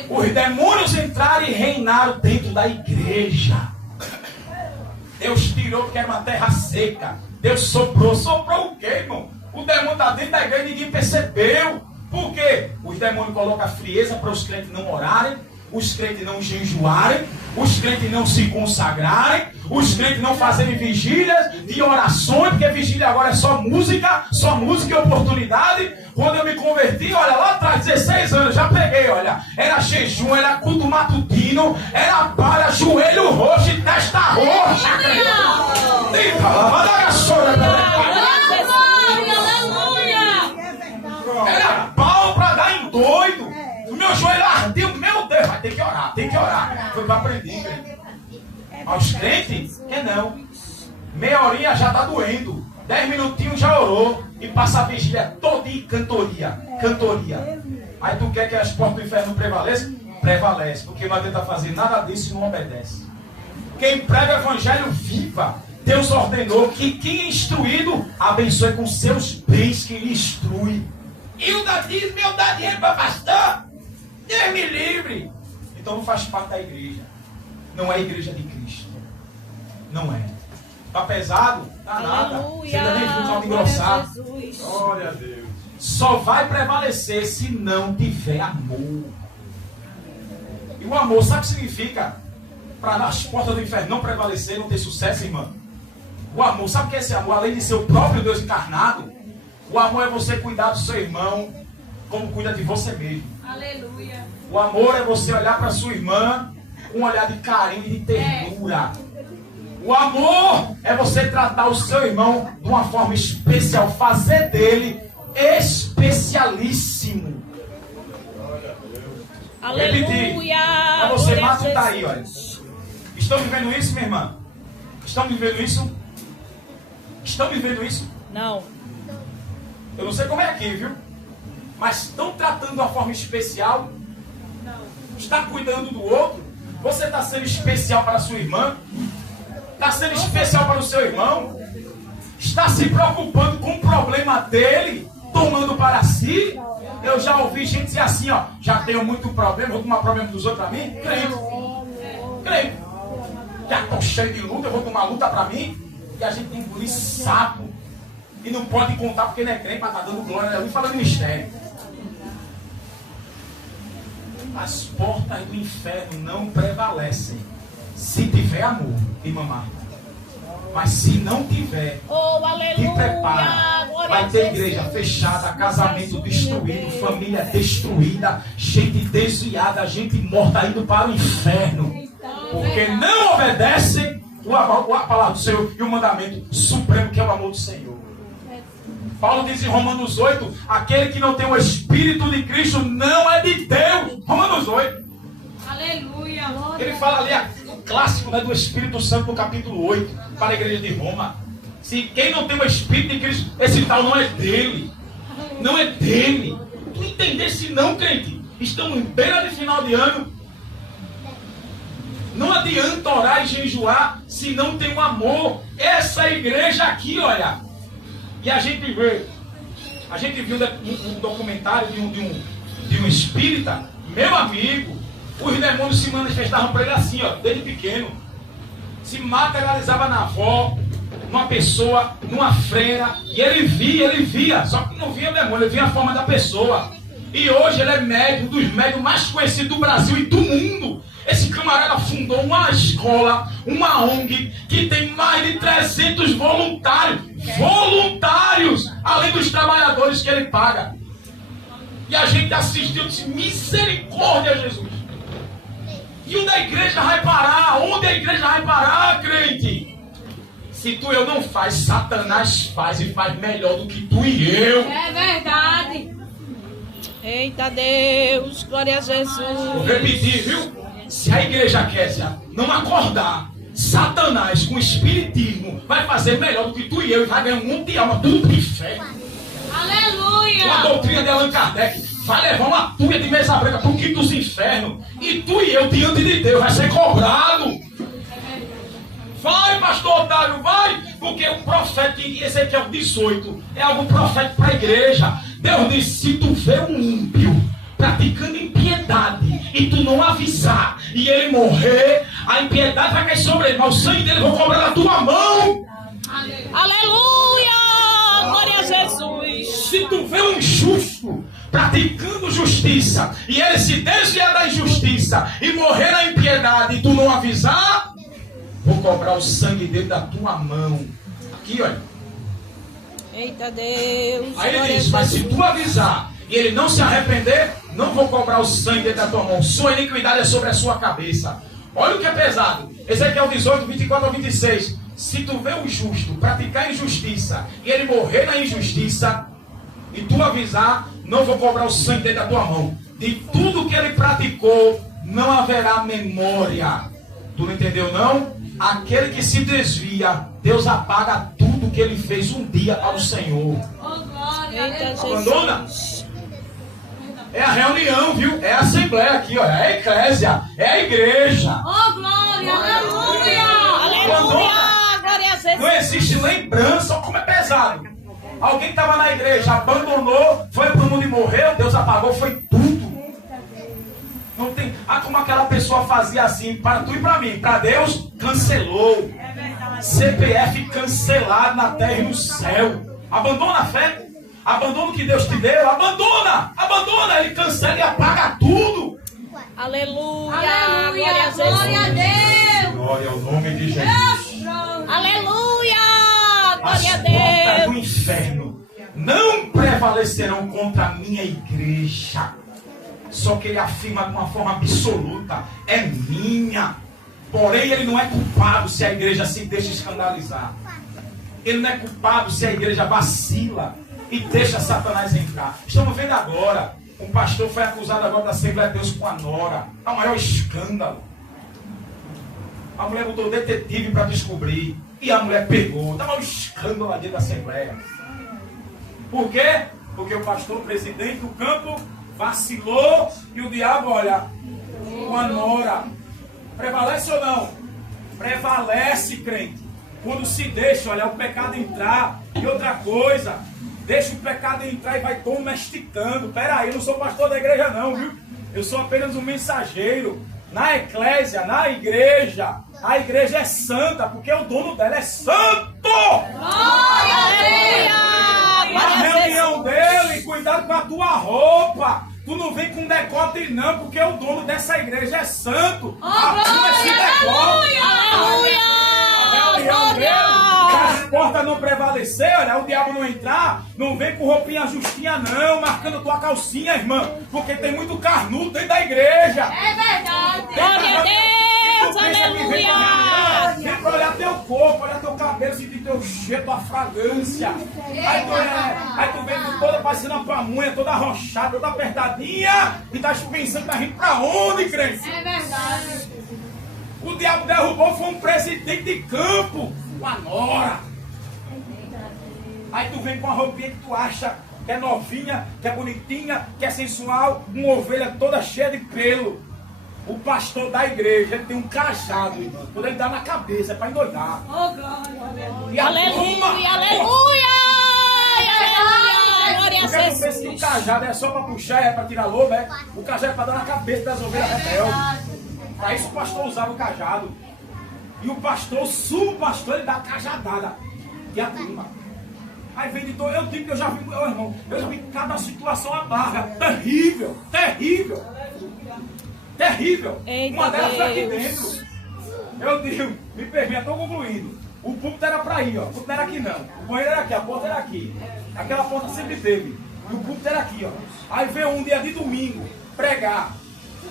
Os demônios entraram e reinaram dentro da igreja. Deus tirou porque era uma terra seca. Deus soprou. Soprou o quê, irmão? O demônio está dentro da igreja e ninguém percebeu. Por quê? Os demônios colocam frieza para os crentes não orarem, os crentes não jejuarem, os crentes não se consagrarem, os crentes não fazerem vigílias de orações, porque vigília agora é só música e oportunidade. Quando eu me converti, olha, lá atrás, 16 anos, já peguei, olha, era jejum, era culto matutino, era palha, joelho roxo e testa roxa. Era pau para dar em doido. O meu joelho ardeu, meu Deus, vai ter que orar. Foi para aprender. Aos crentes, que não. Meia horinha já está doendo. 10 minutinhos já orou. E passa a vigília toda em cantoria. Aí tu quer que as portas do inferno prevaleçam? Prevalece, porque não adianta fazer nada disso e não obedece. Quem prega o evangelho viva, Deus ordenou que quem é instruído abençoe com seus bens que lhe instrui. E o dadismo, eu dar dinheiro para pastor? Deus me livre. Então não faz parte da igreja. Não é a igreja de Cristo. Não é. Tá pesado? Tá nada. Você ainda nem viu o caldo engrossar. Glória a Deus. Só vai prevalecer se não tiver amor. E o amor, sabe o que significa? Para as portas do inferno não prevalecer, não ter sucesso, irmão. O amor, sabe o que é esse amor? Além de ser o próprio Deus encarnado, o amor é você cuidar do seu irmão como cuida de você mesmo. Aleluia. O amor é você olhar para sua irmã com um olhar de carinho e de ternura. O amor é você tratar o seu irmão de uma forma especial, fazer dele especialíssimo. Aleluia. Para você matutar aí, olha. Estão vivendo isso, minha irmã? Estão vivendo isso? Estão vivendo isso? Não. Eu não sei como é aqui, viu? Mas estão tratando de uma forma especial? Não. Está cuidando do outro? Você está sendo especial para a sua irmã? Está sendo especial para o seu irmão? Está se preocupando com o problema dele? Tomando para si? Eu já ouvi gente dizer assim, ó, já tenho muito problema, vou tomar problema dos outros para mim? Creio. Já estou cheio de luta, eu vou tomar luta para mim? E a gente tem que engolir sapo. E não pode contar porque não é crente, mas está dando glória a Deus. Fala ministério. As portas do inferno não prevalecem se tiver amor, irmã Marta. Mas se não tiver, Oh, aleluia. te prepara. Vai ter igreja fechada, casamento destruído, família destruída, gente desviada, gente morta indo para o inferno. Porque não obedecem a palavra do Senhor e o mandamento supremo que é o amor do Senhor. Paulo diz em Romanos 8, aquele que não tem o Espírito de Cristo não é de Deus. Romanos 8. Aleluia. Ele fala ali o clássico, né, do Espírito Santo no capítulo 8 para a igreja de Roma. Se quem não tem o Espírito de Cristo, esse tal não é dele. Não é dele. Tu entendesse não, crente? Estamos em beira de final de ano. Não adianta orar e jejuar se não tem o amor. Essa igreja aqui, olha. E a gente viu um documentário de um espírita, meu amigo. Os demônios se manifestavam para ele assim, ó, desde pequeno. Se materializava na avó, numa pessoa, numa freira. E ele via, só que não via o demônio, ele via a forma da pessoa. E hoje ele é médium, dos médiums mais conhecidos do Brasil e do mundo. Esse camarada fundou uma escola, uma ONG, que tem mais de 300 voluntários. Voluntários! Além dos trabalhadores que ele paga. E a gente assistiu e disse, misericórdia, Jesus. E onde a igreja vai parar? Onde a igreja vai parar, crente? Se tu e eu não faz, Satanás faz e faz melhor do que tu e eu. É verdade. Eita Deus, glória a Jesus. Vou repetir, viu? Se a igreja quer não acordar, Satanás com o espiritismo vai fazer melhor do que tu e eu e vai ganhar um monte de alma, tudo de fé. Aleluia. Com a doutrina de Allan Kardec, vai levar uma túia de mesa branca para o quinto dos infernos. E tu e eu, diante de Deus, vai ser cobrado. Vai, pastor Otávio, vai. Porque o profeta em Ezequiel 18 é algo profético para a igreja. Deus disse, se tu vê um ímpio praticando impiedade e tu não avisar e ele morrer, a impiedade vai cair sobre ele, mas o sangue dele vai cobrar na tua mão. Aleluia, glória a Jesus. Se tu vê um injusto praticando justiça e ele se desviar da injustiça e morrer na impiedade e tu não avisar, vou cobrar o sangue dele da tua mão. Aqui, olha. Eita Deus. Aí ele diz, mas se tu avisar e ele não se arrepender, não vou cobrar o sangue dele da tua mão. Sua iniquidade é sobre a sua cabeça. Olha o que é pesado. Ezequiel 18, 24 a 26. Se tu vê o justo praticar injustiça e ele morrer na injustiça e tu avisar, não vou cobrar o sangue dele da tua mão. De tudo que ele praticou, não haverá memória. Tu não entendeu não? Aquele que se desvia, Deus apaga tudo que ele fez um dia para o Senhor. Oh, glória. Eita Abandona? Jesus. É a reunião, viu? É a assembleia aqui, olha. É a eclésia, é a igreja. Oh, glória. Aleluia. Aleluia, glória a Jesus. Não existe lembrança, olha como é pesado. Alguém estava na igreja, abandonou, foi para o mundo e morreu, Deus apagou, foi tudo. Não tem. Ah, como aquela pessoa fazia assim, para tu e para mim, para Deus, cancelou. CPF cancelado na terra e no céu. Abandona a fé. Abandona o que Deus te deu. Abandona. Ele cancela e apaga tudo. Aleluia, Aleluia. glória a Jesus. Glória a Deus. Glória ao nome de Jesus. Aleluia, As glória a portas do Deus. inferno não prevalecerão contra a minha igreja. Só que ele afirma de uma forma absoluta, é minha. Porém, ele não é culpado se a igreja se deixa escandalizar. Ele não é culpado se a igreja vacila e deixa Satanás entrar. Estamos vendo agora, um pastor foi acusado agora da Assembleia de Deus com a nora. É o maior escândalo. A mulher botou detetive para descobrir. E a mulher pegou. Estava um escândalo lá dentro da Assembleia. Por quê? Porque o pastor, presidente do campo, vacilou e o diabo, olha, com a nora. Prevalece ou não? Prevalece, crente. Quando se deixa, olha, o pecado entrar. E outra coisa, deixa o pecado entrar e vai domesticando. Peraí, eu não sou pastor da igreja não, viu? Eu sou apenas um mensageiro. Na eclésia, na igreja, a igreja é santa, porque o dono dela é santo! Na reunião dele, cuidado com a tua roupa. Tu não vem com decote não, porque o dono dessa igreja é santo. Arruma esse decote. Aleluia, A reunião dele, as portas não prevaleceram. aparecer, olha, o diabo não entrar, não vem com roupinha justinha não, marcando tua calcinha, irmã, porque tem muito carnudo dentro da igreja. É verdade. Glória a Deus, aleluia. Vem pra olhar teu corpo, olhar teu cabelo, sentir teu cheiro, tua fragrância. Aí tu vem com toda parecendo uma pamonha, toda arrochada, toda apertadinha, e tá pensando que tá indo pra onde, crente? É verdade. O diabo derrubou, foi um presidente de campo, uma nora. Aí tu vem com a roupinha que tu acha que é novinha, que é bonitinha, que é sensual, uma ovelha toda cheia de pelo. O pastor da igreja, ele tem um cajado, irmão. Quando ele dá na cabeça, é pra endoidar. Oh, glória. E a Aleluia, turma, aleluia. Aleluia, glória a porque tu pensa que o Jesus. cajado é só pra puxar, é pra tirar lobo, é? O cajado é pra dar na cabeça das ovelhas rebeldes. Para isso o pastor usava o cajado. E o pastor, o subpastor, ele dá a cajadada. E a turma. Aí vem de todo. Eu digo que eu já vi, meu irmão, eu já vi cada situação amarga. Terrível, terrível. Terrível. Eita Uma delas foi aqui Deus. dentro. Eu digo, me permita, estou concluindo. O púlpito era para ir, ó. O púlpito não era aqui não. O banheiro era aqui, a porta era aqui. Aquela porta sempre teve. E o púlpito era aqui, ó. Aí veio um dia de domingo, pregar.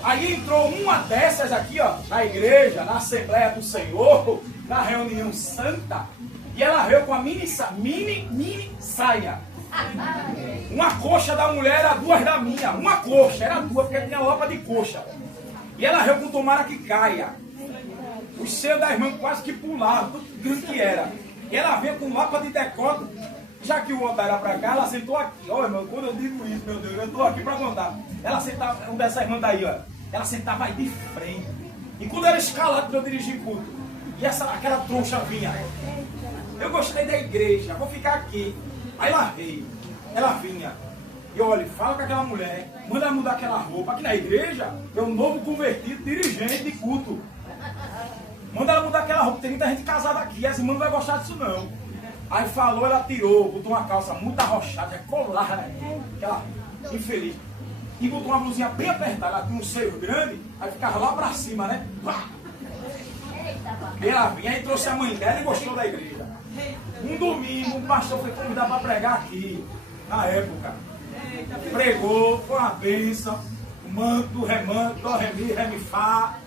Aí entrou uma dessas aqui, ó, na igreja, na Assembleia do Senhor, na reunião santa, e ela veio com a mini saia. Uma coxa da mulher era duas da minha, uma coxa, era duas, porque tinha lopa de coxa. E ela veio com tomara que caia. Os seios da irmã quase que pulavam, tudo grande que era. E ela veio com lopa de decote. Já que o outro era pra cá, ela sentou aqui. Ó, irmão, quando eu digo isso, meu Deus, eu tô aqui pra contar. Ela sentava, uma dessas irmãs daí, ó. Ela sentava aí de frente. E quando era escalado pra eu dirigir culto, e aquela troncha vinha. Eu gostei da igreja, vou ficar aqui. Aí ela veio, ela vinha. E olha, fala com aquela mulher, manda mudar aquela roupa. Aqui na igreja, é um novo convertido, dirigente de culto. Manda ela mudar aquela roupa, tem muita gente casada aqui, as irmãs não vão gostar disso não. Aí falou, ela tirou, botou uma calça muito arrochada, colada, né? Aquela infeliz. E botou uma blusinha bem apertada, ela tinha um seio grande, aí ficava lá pra cima, né? Pá! E ela vinha, aí trouxe a mãe dela e gostou da igreja. Um domingo, um pastor foi convidado para pregar aqui, na época. Pregou, foi uma bênção, o manto, o remanto, dó, remi, remifá,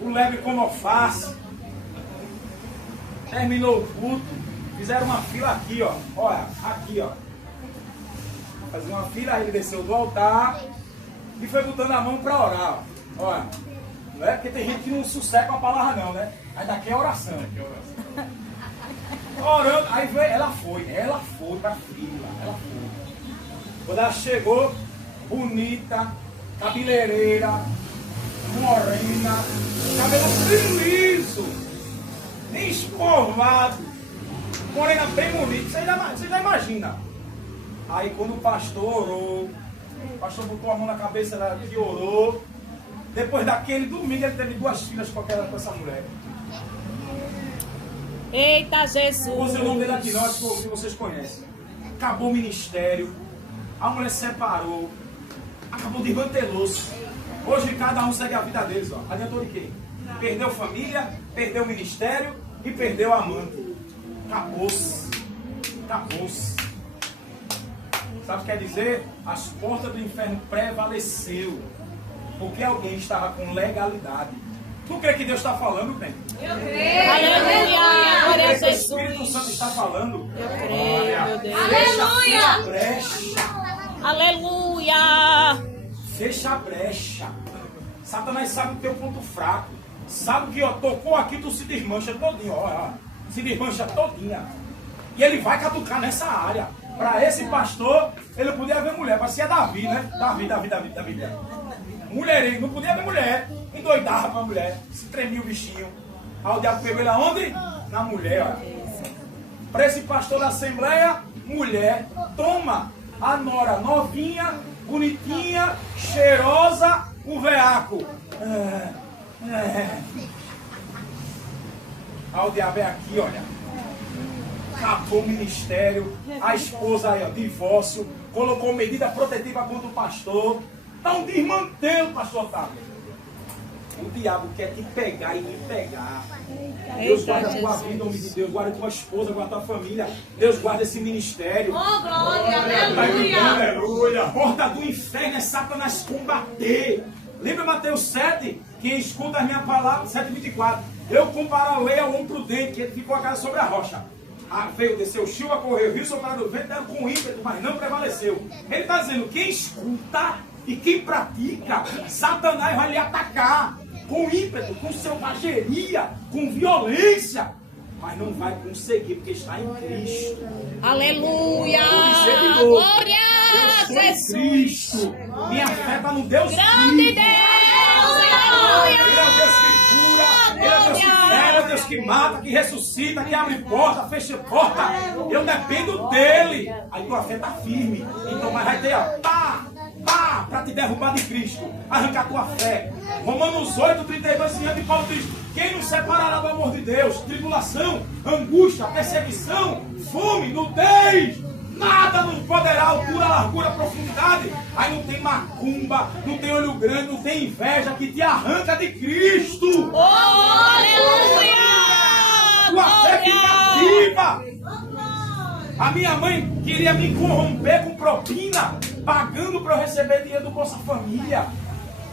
o leve como alface. Terminou o culto, fizeram uma fila aqui, ó. Olha, aqui, ó. Fazia uma fila, aí ele desceu do altar e foi botando a mão para orar, ó. Olha, não é porque tem gente que não sossega a palavra não, né? Aí daqui é oração. Orando, aí veio, ela foi pra fila, ela foi. Quando ela chegou, bonita, cabeleireira, morena, cabelo bem liso, nem escovado, morena bem bonita, você já imagina. Aí quando o pastor orou, o pastor botou a mão na cabeça dela e orou. Depois daquele domingo ele teve 2 filhas com essa mulher. Eita Jesus. Não vou dizer o nome dele aqui não, acho que vocês conhecem. Acabou o ministério, a mulher se separou, acabou desmantelou-se. Hoje cada um segue a vida deles, ó. Adiantou de quê? Perdeu família, perdeu o ministério e perdeu a amante. Acabou-se. Acabou-se. Sabe o que quer dizer? As portas do inferno prevaleceu. Porque alguém estava com legalidade. Tu crê que Deus está falando, crente? Eu creio. Aleluia, glória a O Espírito Jesus. Santo está falando. Eu creio, meu Deus. Fecha a brecha. Aleluia. Fecha a brecha. Satanás sabe o teu ponto fraco. Sabe que, ó, tocou aqui, tu se desmancha todinho, ó. Se desmancha todinha. E ele vai catucar nessa área. Para esse pastor, ele podia ver mulher. Parecia Davi, né? Davi. Mulherengo, não podia ver mulher. Endoidava pra mulher. Se tremia o bichinho. Aí o diabo pegou ele aonde? Na mulher, ó. Para esse pastor da Assembleia, mulher, toma a nora novinha, bonitinha, cheirosa, o veaco. Aí o diabo é aqui, olha. Acabou o ministério, a esposa aí, ó, divórcio, colocou medida protetiva contra o pastor. Tá um desmantelo, pastor Otávio. O diabo quer te pegar e me pegar. Deus guarda a tua vida, homem de Deus. Guarda a tua esposa, guarda a tua família. Deus guarda esse ministério. Oh, glória, Aleluia. aleluia. A porta do inferno é Satanás combater. Lembra Mateus 7? Quem escuta a minha palavra, 7:24. Eu compararei ao homem prudente, que ele ficou a casa sobre a rocha. Veio, desceu chuva, correu, viu, soprado o vento, deram com ímpeto, mas não prevaleceu. Ele está dizendo, quem escuta e quem pratica, Satanás vai lhe atacar com ímpeto, com selvageria, com violência, mas não vai conseguir, porque está em Cristo. Aleluia! Glória a Jesus! Cristo. Minha fé está no Deus Grande vivo. Deus! Ele Aleluia! é o Deus que cura, Ele é o Deus que pega, é o Deus que mata, que ressuscita, que abre porta, fecha porta. Eu dependo dele. Aí tua fé está firme. Então, mas vai ter, ó, pá, para te derrubar de Cristo, arrancar tua fé. Romanos 8:32 em diante, Paulo diz: quem nos separará do amor de Deus? Tribulação, angústia, perseguição, fome, nudez. Nada nos poderá, altura, largura, profundidade. Aí não tem macumba, não tem olho grande, não tem inveja que te arranca de Cristo. Oh, aleluia! Tua fé fica Glória! viva. A minha mãe queria me corromper com propina, pagando para eu receber dinheiro do Bolsa Família.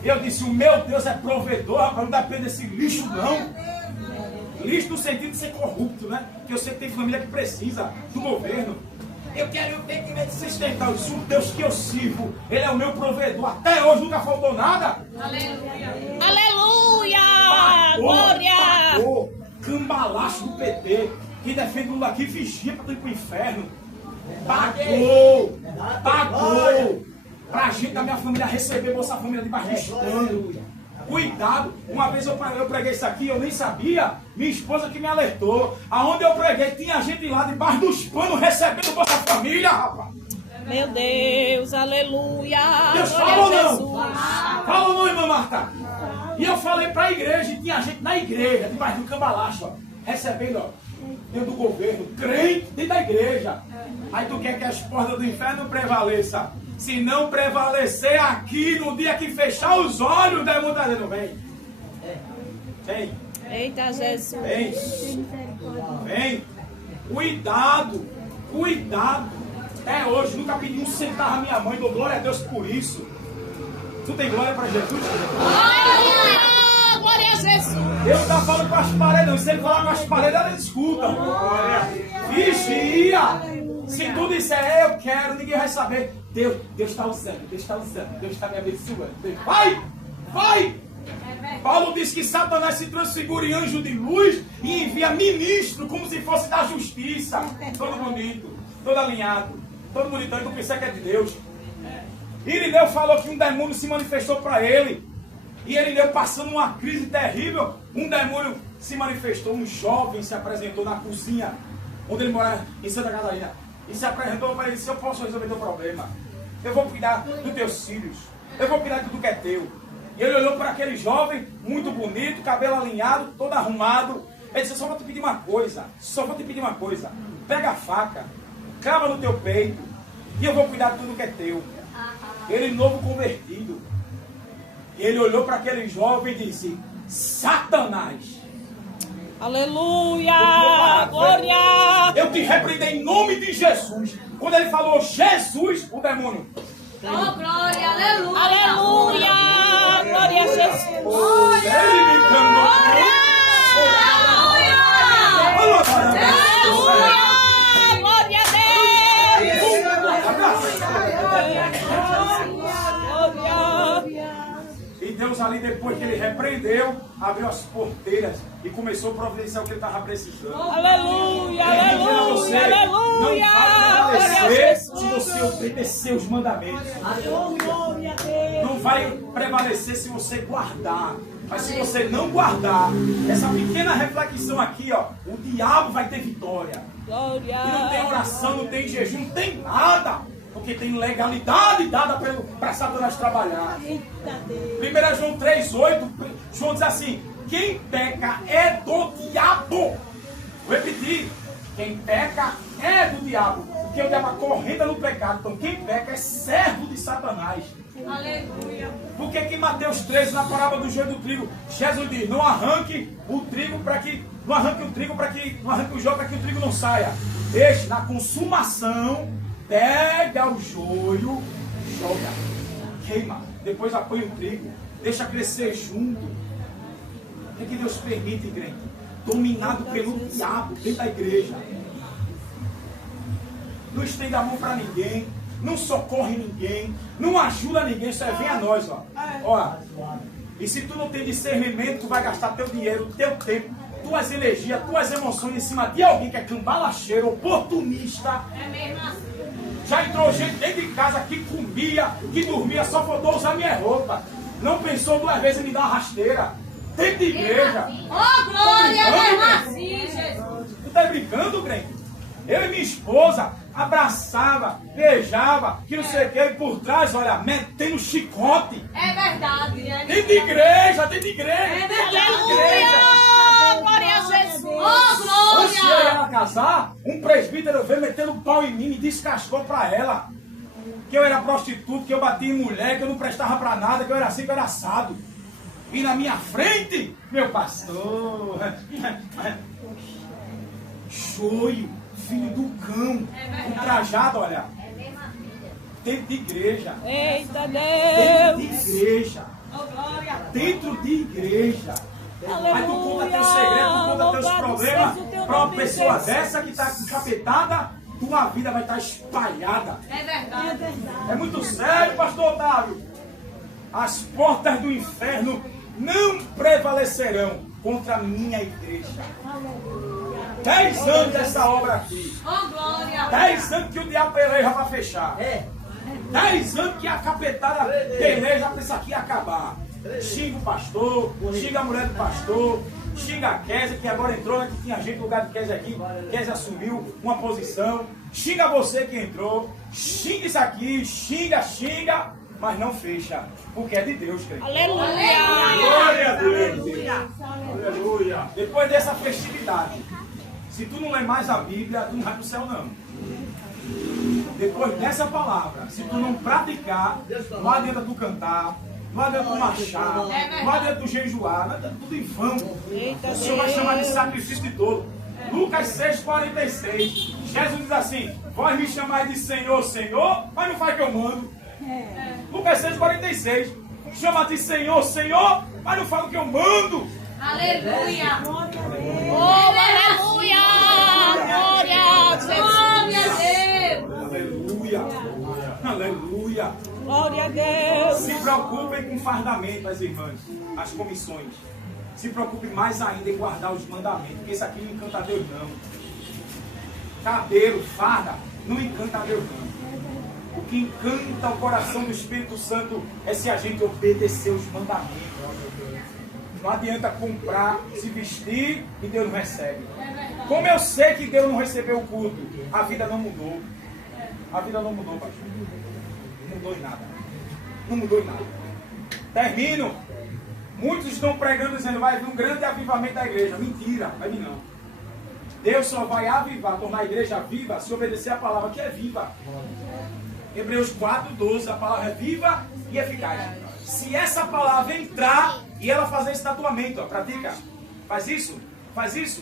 Eu disse, o meu Deus é provedor, rapaz, não depende desse lixo não. Lixo no sentido de ser corrupto, né? Porque eu sei que tem família que precisa do governo. Eu quero ver que vai sustentar. O Deus que eu sirvo, Ele é o meu provedor. Até hoje nunca faltou nada. Aleluia! Glória! Pagou. Cambalacho do PT, que defende Lula aqui, vigia para tu ir pro inferno. Pagou! Pra gente, da minha família, receber Bolsa Família debaixo dos panos. Cuidado! Uma vez eu preguei isso aqui, eu nem sabia. Minha esposa que me alertou. Aonde eu preguei, tinha gente lá debaixo dos panos recebendo Bolsa Família, rapaz. Meu Deus, aleluia! Deus Glória falou a não! Jesus! Falou não, irmã Marta! E eu falei pra igreja, e tinha gente na igreja, debaixo do cambalacho, ó, recebendo, ó, dentro do governo, crente dentro da igreja. Aí tu quer que as portas do inferno prevaleçam. Se não prevalecer aqui, no dia que fechar os olhos, o demônio tá dizendo, vem. Vem. Eita, Jesus! Vem. Cuidado. Até hoje, nunca pedi um centavo à minha mãe, dou glória a Deus por isso. Tu tem glória para Jesus? Aleluia! Glória a Jesus! Eu não tá falando com as paredes, não. Se ele falar com as paredes, elas escutam. Vigia! Se tu disser, eu quero, ninguém vai saber. Deus está usando, Deus está me abençoando. Vai! Paulo diz que Satanás se transfigura em anjo de luz e envia ministro como se fosse da justiça. Todo bonito, todo alinhado, todo bonitão, então pensa que é de Deus. Irineu falou que um demônio se manifestou para ele. E Irineu passando uma crise terrível, um demônio se manifestou, um jovem se apresentou na cozinha, onde ele morava em Santa Catarina. E se apresentou para ele, se eu posso resolver teu problema, eu vou cuidar dos teus filhos, eu vou cuidar de tudo que é teu. E ele olhou para aquele jovem, muito bonito, cabelo alinhado, todo arrumado. Ele disse, só vou te pedir uma coisa, pega a faca, crava no teu peito, e eu vou cuidar de tudo que é teu. Ele novo convertido. E ele olhou para aquele jovem e disse, Satanás, Aleluia! Glória! eu te repreendei em nome de Jesus. Quando ele falou Jesus, o demônio. Oh, glória, aleluia! Aleluia! Glória a Jesus! Ele me clamou. Aleluia! Glória a Deus! E Deus ali, depois que ele repreendeu, abriu as porteiras e começou a providenciar o que ele estava precisando. Aleluia! Você Aleluia! não vai Aleluia! prevalecer se você obedecer os mandamentos. Não vai prevalecer se você guardar. Mas se você não guardar, essa pequena reflexão aqui, ó, o diabo vai ter vitória. Glória! E não tem oração, não tem jejum, não tem nada. Porque tem legalidade dada para Satanás trabalhar. 1 João 3,8, João diz assim, quem peca é do diabo. Vou repetir, quem peca é do diabo. Porque Porque o diabo acorrenta no pecado. Então quem peca é servo de Satanás. Aleluia. Por que que em Mateus 13, na parábola do joio do trigo, Jesus diz, não arranque o trigo para que não arranque o joio para que o trigo não saia. Deixe na consumação, pega o joio, joga, queima, depois apanha o trigo, deixa crescer junto. O que Deus permite, igreja? Dominado pelo diabo dentro da igreja. Não estende a mão para ninguém, não socorre ninguém, não ajuda ninguém, só vem a nós, ó. Ó. E se tu não tem discernimento, tu vai gastar teu dinheiro, teu tempo, tuas energias, tuas emoções em cima de alguém que é cambalacheiro, oportunista. É mesmo assim. Já entrou gente dentro de casa que comia, que dormia, só faltou usar minha roupa. Não pensou 2 vezes em me dar uma rasteira. Dentro de igreja. Oh, glória, é mesmo assim, Jesus. Tu tá brincando, crente? Eu e minha esposa abraçava, beijava, que não sei o que, e por trás, olha, metendo chicote. É verdade. Dentro de igreja, dentro de igreja. É verdade. Aleluia! Glória a Jesus! Oh, Antes de eu glória. ela casar, um presbítero veio metendo pau em mim e descascou pra ela. Que eu era prostituto, que eu batia em mulher, que eu não prestava pra nada, que eu era assim, que eu era assado. E na minha frente, meu pastor, joio, filho do cão, ultrajado, olha, dentro de igreja, Eita dentro de Deus! igreja, Oh, glória. dentro de igreja. Aí tu conta teu segredo, tu conta teus Louvado problemas seja o teu pra uma nome, pessoa Jesus. dessa que está encapetada, tua vida vai estar espalhada. É verdade. É muito sério, pastor Otávio. As portas do inferno não prevalecerão contra a minha igreja. 10 anos dessa obra aqui. Oh, glória. 10 anos que o diabo peleja para fechar. 10 anos que a capetada peleja para isso aqui acabar. Xinga o pastor, xinga a mulher do pastor, xinga a Kézia, que agora entrou, né, que tinha gente no lugar de Kézia aqui. Kézia assumiu uma posição. Xinga você que entrou. Xinga isso aqui, xinga, mas não fecha. Porque é de Deus, crente. Aleluia! Glória a Deus. Aleluia. Depois dessa festividade, se tu não lê mais a Bíblia, tu não vai para o céu, não. Depois dessa palavra, se tu não praticar, não adianta tu cantar, não adianta tu marchar, não adianta tu jejuar, não adianta tudo em vão. O Senhor vai chamar de sacrifício de dolo. Lucas 6,46. Jesus diz assim: vós me chamais de Senhor, Senhor, mas não faz o que eu mando. Lucas 6,46. Chama de Senhor, Senhor, mas não fala o que eu mando. Aleluia. Oh, aleluia! Glória a Jesus! Glória a Deus. Aleluia. Glória a Deus! Se preocupem com o fardamento, as irmãs, as comissões. Se preocupe mais ainda em guardar os mandamentos, porque isso aqui não encanta a Deus, não. Cabelo, farda, não encanta a Deus, não. O que encanta o coração do Espírito Santo é se a gente obedecer os mandamentos. Não adianta comprar, se vestir e Deus não recebe. Como eu sei que Deus não recebeu o culto, a vida não mudou. A vida não mudou, pastor. Não mudou em nada. Não mudou em nada. Termino. Muitos estão pregando dizendo vai vir um grande avivamento da igreja. Mentira, vai vir não. Deus só vai avivar, tornar a igreja viva se obedecer a palavra que é viva. Hebreus 4,12, a palavra é viva e eficaz. Se essa palavra entrar e ela fazer esse tatuamento, ó, pratica, faz isso,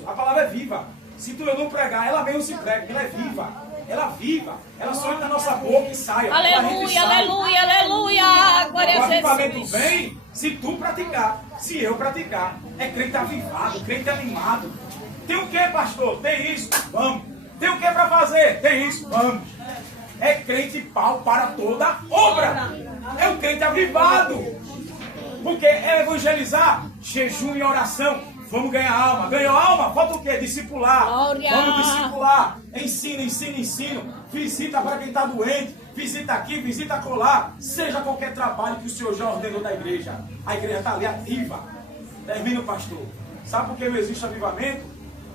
a palavra é viva. Se tu não pregar, ela mesmo se prega, ela é viva, ela só entra na nossa boca e sai. Ó, Aleluia, aleluia, aleluia! O Glória a avivamento Jesus! vem se tu praticar, se eu praticar. É crente avivado, crente animado. Tem o que, pastor? Tem isso? Vamos. Tem o que para fazer? Tem isso? Vamos. É crente pau para toda obra. É um crente avivado. Porque é evangelizar, jejum e oração. Vamos ganhar alma. Ganhou alma? Falta o quê? Discipular. Glória. Vamos discipular. Ensino. Visita para quem está doente. Visita aqui, visita acolá. Seja qualquer trabalho que o Senhor já ordenou da igreja. A igreja está ali ativa. Termina, pastor. Sabe por que não existe avivamento?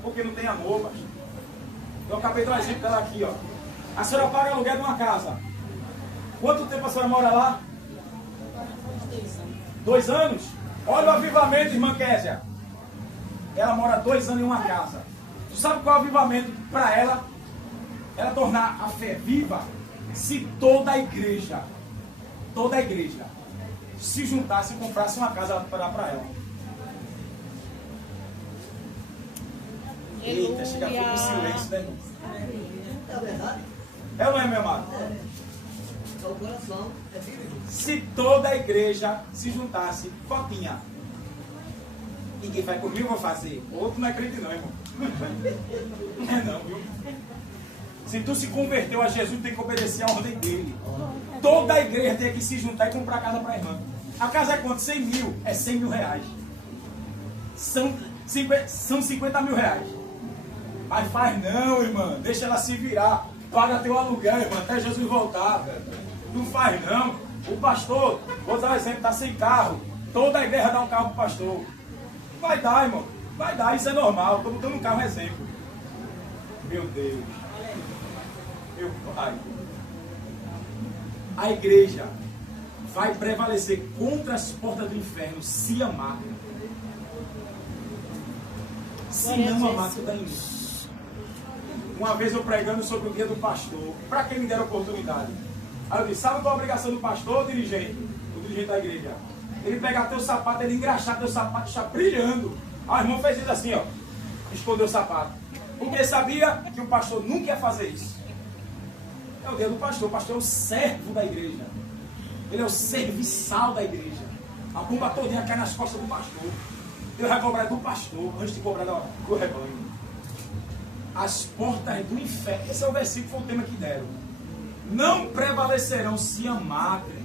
Porque não tem amor, pastor. Eu acabei de dar um exemplo dela aqui, ó. A senhora paga aluguel de uma casa. Quanto tempo a senhora mora lá? 2 anos. Olha o avivamento, irmã Kézia. Ela mora 2 anos em uma casa. Tu sabe qual é o avivamento para ela? ela tornar a fé viva se toda a igreja se juntasse e comprasse uma casa para ela. Eita, chega aqui com silêncio, né, irmão? É verdade. É ou não é, meu amado? É o coração. É bíblico. Se toda a igreja se juntasse, cotinha. Ninguém vai comigo, eu vou fazer. Outro não é crente não, irmão. Não é não, viu? Se tu se converteu a Jesus, tem que obedecer a ordem dele. Toda a igreja tem que se juntar e comprar casa para a irmã. A casa é quanto? 100 mil. É 100 mil reais. São 50 mil reais. Mas faz não, irmã. Deixa ela se virar. Paga teu aluguel, irmã, até Jesus voltar. Não faz não. O pastor, vou dar um exemplo, está sem carro. Toda a igreja dá um carro para o pastor. Vai dar, irmão. Vai dar, isso é normal. Estou botando um carro exemplo. Meu Deus. Meu Pai. A igreja vai prevalecer contra as portas do inferno se amar. Se não amar, tu dá início. Uma vez eu pregando sobre o dia do pastor, para quem me deram oportunidade. Aí eu disse, sabe qual é a obrigação do pastor, o dirigente da igreja? Ele pegar teu sapato, ele engraxar teu sapato, está brilhando. A irmã fez isso assim, ó, escondeu o sapato. Porque sabia que o pastor nunca ia fazer isso. É o dia do pastor. O pastor é o servo da igreja. Ele é o serviçal da igreja. A bomba todinha cai nas costas do pastor. Ele vai cobrar do pastor antes de cobrar do rebanho. As portas do inferno. Esse é o versículo, foi o tema que deram. Não prevalecerão se amarem.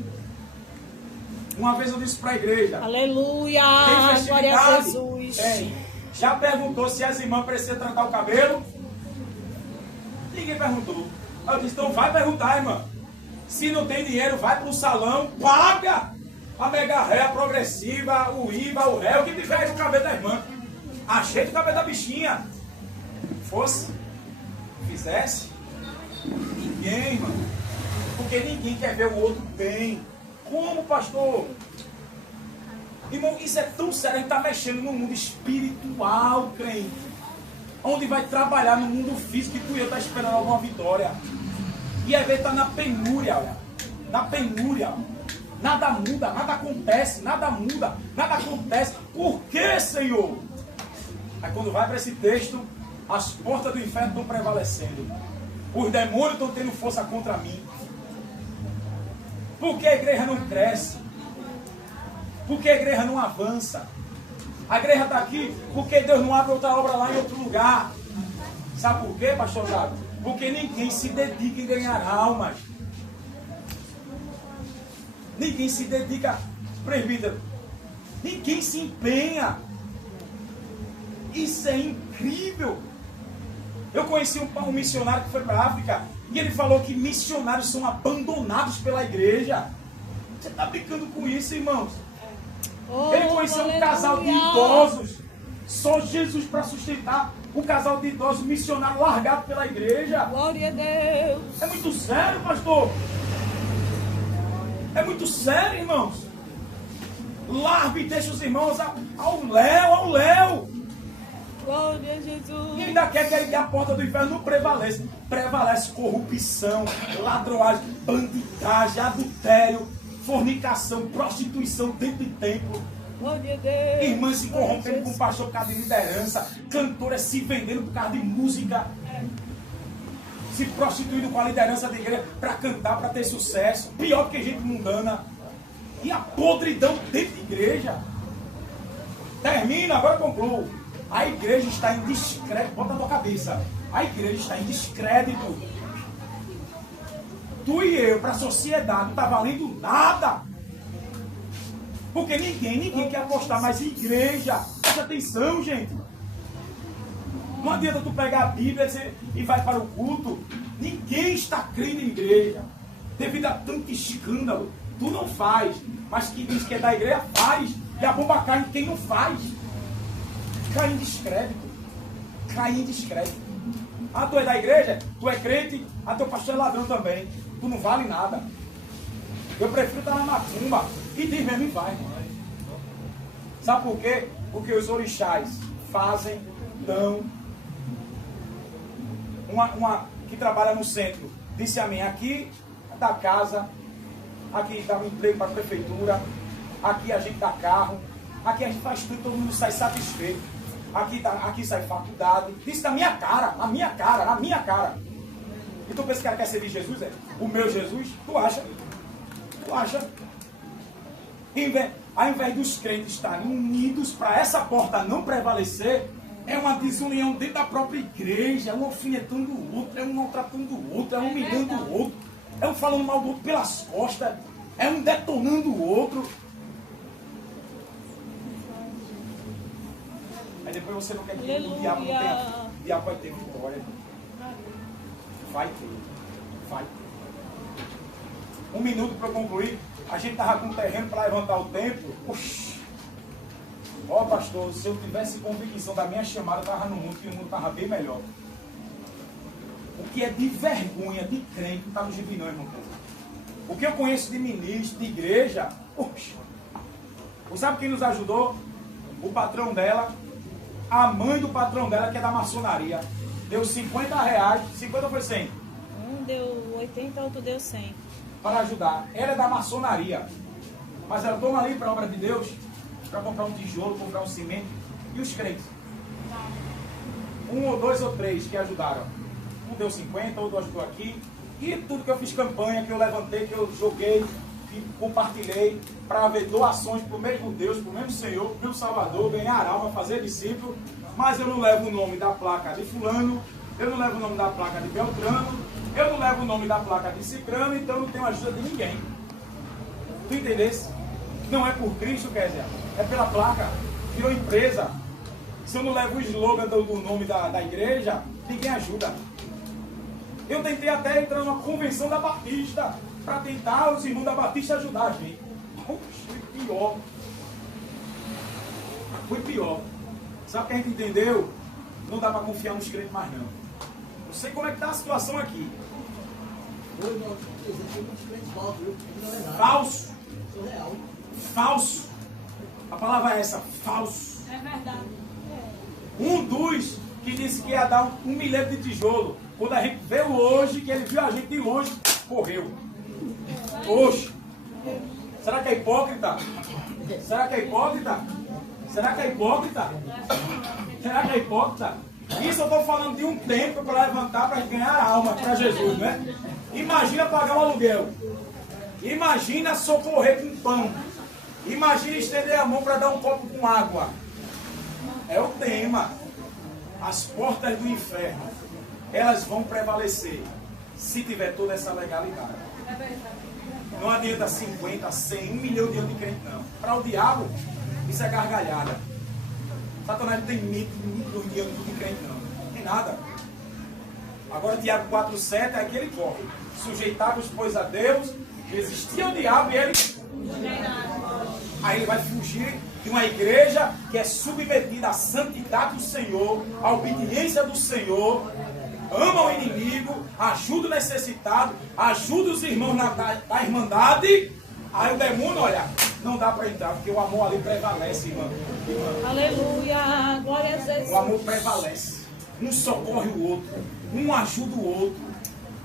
Uma vez eu disse para a igreja. Aleluia. Tem Glória a festividade? Jesus. Tem. Já perguntou se as irmãs precisam tratar o cabelo? Ninguém perguntou. Eu disse, então vai perguntar, irmã. Se não tem dinheiro, vai para o salão, paga a mega ré, a progressiva, o IVA, o réu, o que tiver aí no cabelo da irmã. Ajeita o cabelo da bichinha. Fosse, fizesse, ninguém, irmão. Porque ninguém quer ver o outro bem. Como, pastor? Irmão, isso é tão sério, a gente está mexendo no mundo espiritual, crente. Onde vai trabalhar no mundo físico e tu e eu está esperando alguma vitória. E às vezes está na penúria, olha. Na penúria. Nada muda, nada acontece, nada muda, nada acontece. Por que, Senhor? Aí quando vai para esse texto, as portas do inferno estão prevalecendo. Os demônios estão tendo força contra mim. Por que a igreja não cresce? Por que a igreja não avança? A igreja está aqui porque Deus não abre outra obra lá em outro lugar. Sabe por quê, pastor Gato? Porque ninguém se dedica em ganhar almas. Ninguém se dedica, presbítero. Ninguém se empenha. Isso é incrível. Eu conheci um missionário que foi para a África e ele falou que missionários são abandonados pela igreja. Você está brincando com isso, irmãos? Ele conheceu um casal de idosos. Só Jesus para sustentar um casal de idosos, missionário largado pela igreja. Glória a Deus. É muito sério, pastor. É muito sério, irmãos. Larga e deixa os irmãos ao léu. Glória a Jesus. E ainda quer que a porta do inferno não prevaleça. Prevalece corrupção, ladroagem, bandidagem, adultério, fornicação, prostituição dentro do templo. Glória a Deus. Irmãs se corrompendo com o pastor por causa de liderança. Cantoras se vendendo por causa de música. Se prostituindo com a liderança da igreja para cantar, para ter sucesso. Pior que gente mundana. E a podridão dentro da igreja. Termina, agora concluo. A igreja está em descrédito. Bota na tua cabeça. A igreja está em descrédito. Tu e eu, para a sociedade, não está valendo nada. Porque ninguém quer apostar mais em igreja. Presta atenção, gente. Não adianta tu pegar a Bíblia e vai para o culto. Ninguém está crendo em igreja. Devido a tanto escândalo. Tu não faz. Mas quem diz que é da igreja faz. E a bomba cai em quem não faz. Cai em descrédito. Cai em descrédito. Ah, tu é da igreja? Tu é crente? Ah, teu pastor é ladrão também. Tu não vale nada. Eu prefiro estar na macumba. E diz mesmo e vai. Sabe por quê? Porque os orixás fazem, dão que trabalha no centro, disse a mim, aqui dá casa, aqui dá um emprego para a prefeitura, aqui a gente dá carro, aqui a gente faz tudo, todo mundo sai satisfeito. Aqui sai faculdade. Disse na minha cara, na minha cara, na minha cara. E tu pensa que o cara quer servir Jesus, é? O meu Jesus? Tu acha? Tu acha? Ao invés dos crentes estarem unidos para essa porta não prevalecer, é uma desunião dentro da própria igreja, é um alfinetando o outro, é um maltratando o outro, é um humilhando o outro, é um falando mal do outro pelas costas, é um detonando o outro. Aí depois você não quer que o diabo não tenha. O diabo vai ter vitória. Vai ter. Vai ter. 1 minuto para concluir. A gente estava com terreno para levantar o templo. Ó, pastor, se eu tivesse convicção da minha chamada, eu estava no mundo, que o mundo estava bem melhor. O que é de vergonha de crente não está no gibi não, irmão. O que eu conheço de ministro, de igreja, sabe quem nos ajudou? O patrão dela, a mãe do patrão dela, que é da maçonaria. Deu 50 reais, 50 ou foi 100? Um deu 80, outro deu 100. Para ajudar. Ela é da maçonaria. Mas ela toma ali para a obra de Deus, para comprar um tijolo, comprar um cimento. E os crentes? 1 ou 2 ou 3 que ajudaram. Um deu 50, outro ajudou aqui. E tudo que eu fiz campanha, que eu levantei, que eu joguei, que compartilhei, para haver doações para o mesmo Deus, para o mesmo Senhor, para o mesmo Salvador, ganhar alma, fazer discípulo. Mas eu não levo o nome da placa de fulano, eu não levo o nome da placa de Beltrano, eu não levo o nome da placa de Cicrano, então eu não tenho ajuda de ninguém. Tu entendesse? Não é por Cristo, Kézia, é pela placa. Virou empresa. Se eu não levo o slogan do nome da igreja, ninguém ajuda. Eu tentei até entrar numa convenção da Batista, para tentar os irmãos da Batista ajudar a gente. Foi pior. Foi pior. Sabe o que a gente entendeu? Não dá para confiar nos crentes mais não. Não sei como é que está a situação aqui. Falso. Falso. A palavra é essa, falso. É verdade. Um dos que disse que ia dar 1 milhão de tijolo. Quando a gente veio hoje, que ele viu a gente de longe, correu. Hoje. Será que é hipócrita? Será que é hipócrita? Será que é hipócrita? Será que é hipócrita? Isso eu estou falando de um tempo para levantar, para ganhar alma para Jesus, né? Imagina pagar um aluguel. Imagina socorrer com pão. Imagina estender a mão para dar um copo com água. É o tema. As portas do inferno, elas vão prevalecer se tiver toda essa legalidade. Não adianta 50, 100, 1 milhão de anos de crente, não. Para o diabo, isso é gargalhada. Satanás não tem milhões de anos de crente, não. Não tem nada. Agora, Tiago 4,7 é que ele corre. Sujeitar-vos, pois, a Deus, resistir ao diabo e ele... Aí ele vai fugir de uma igreja que é submetida à santidade do Senhor, à obediência do Senhor, ama o inimigo, ajuda o necessitado, ajuda os irmãos da irmandade. Aí o demônio, olha, não dá para entrar, porque o amor ali prevalece, irmão. Aleluia, glória a Jesus. O amor prevalece. Um socorre o outro, um ajuda o outro,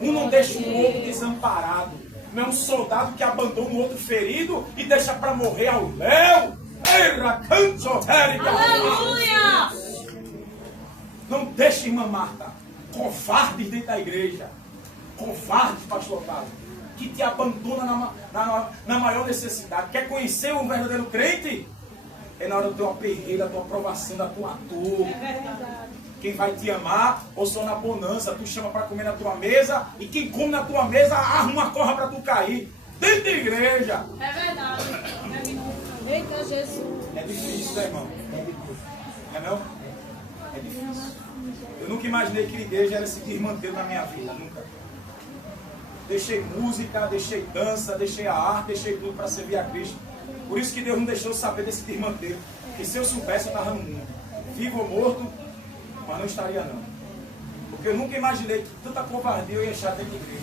um não deixa o outro desamparado. Não é um soldado que abandona o outro ferido e deixa para morrer ao léu. Aleluia! Não deixe, irmã Marta, covardes dentro da igreja. Covardes, pastor Otávio, que te abandona na maior necessidade. Quer conhecer um verdadeiro crente? É na hora do teu aperreio, da tua aprovação, da tua dor. É verdade. Quem vai te amar, ou só na bonança, tu chama para comer na tua mesa, e quem come na tua mesa, arruma uma corra para tu cair. Dentro da igreja. É verdade. Eita Jesus. É difícil, né, irmão? É não? É difícil. Eu nunca imaginei que a igreja era esse desmantelo na minha vida, nunca. Deixei música, deixei dança, deixei a arte, deixei tudo para servir a Cristo. Por isso que Deus não deixou eu saber desse desmantelo. Porque se eu soubesse, eu estava no mundo. Vivo ou morto, mas não estaria não. Porque eu nunca imaginei que tanta covardia eu ia achar dentro da igreja.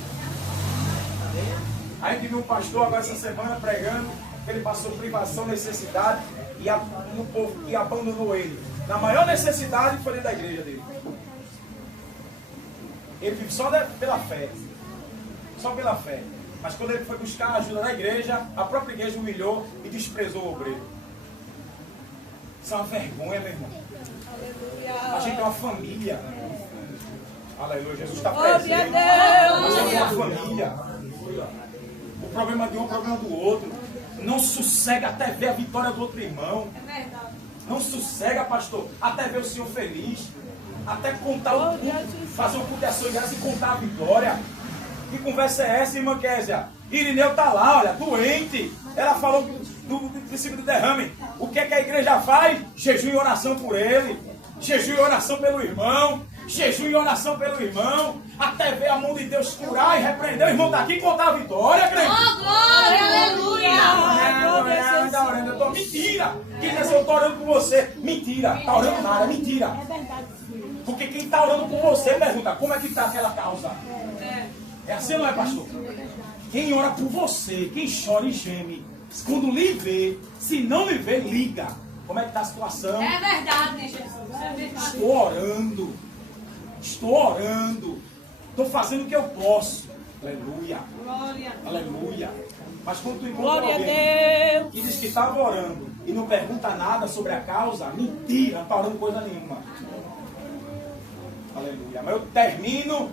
Aí viu um pastor agora essa semana pregando que ele passou privação, necessidade e o povo que abandonou ele. Na maior necessidade foi dentro da igreja dele. Ele vive só pela fé. Só pela fé. Mas quando ele foi buscar a ajuda da igreja, a própria igreja humilhou e desprezou o obreiro. Isso é uma vergonha, meu irmão. A gente é uma família. Aleluia. Jesus está presente. A gente é uma família. O problema de um é o problema do outro. Não sossega até ver a vitória do outro irmão. É verdade. Não sossega, pastor, até ver o Senhor feliz. Até contar o culto, fazer um culto de ação de graça e contar a vitória. Que conversa é essa, irmã Késia? Irineu está lá, olha, doente. Ela falou do princípio do derrame. O que é que a igreja faz? Jejum e oração por ele. Jejum e oração pelo irmão. Jejum e oração pelo irmão. Até ver a mão de Deus curar e repreender. O irmão daqui e contar a vitória, crente. Oh, glória, aleluia. Eu tô mentira. Quem diz eu tô orando por você? Mentira. Tá orando nada, mentira. Porque quem está orando por você pergunta, como é que está aquela causa? É assim, não é, pastor? Quem ora por você, quem chora e geme, quando lhe vê, se não lhe vê, liga. Como é que está a situação? É verdade, Jesus. É verdade. Estou orando. Estou orando. Estou fazendo o que eu posso. Aleluia. Glória. Aleluia. Mas quando tu encontra Glória a alguém Deus. que diz que estava orando e não pergunta nada sobre a causa, mentira, não está orando coisa nenhuma. Aleluia. Mas eu termino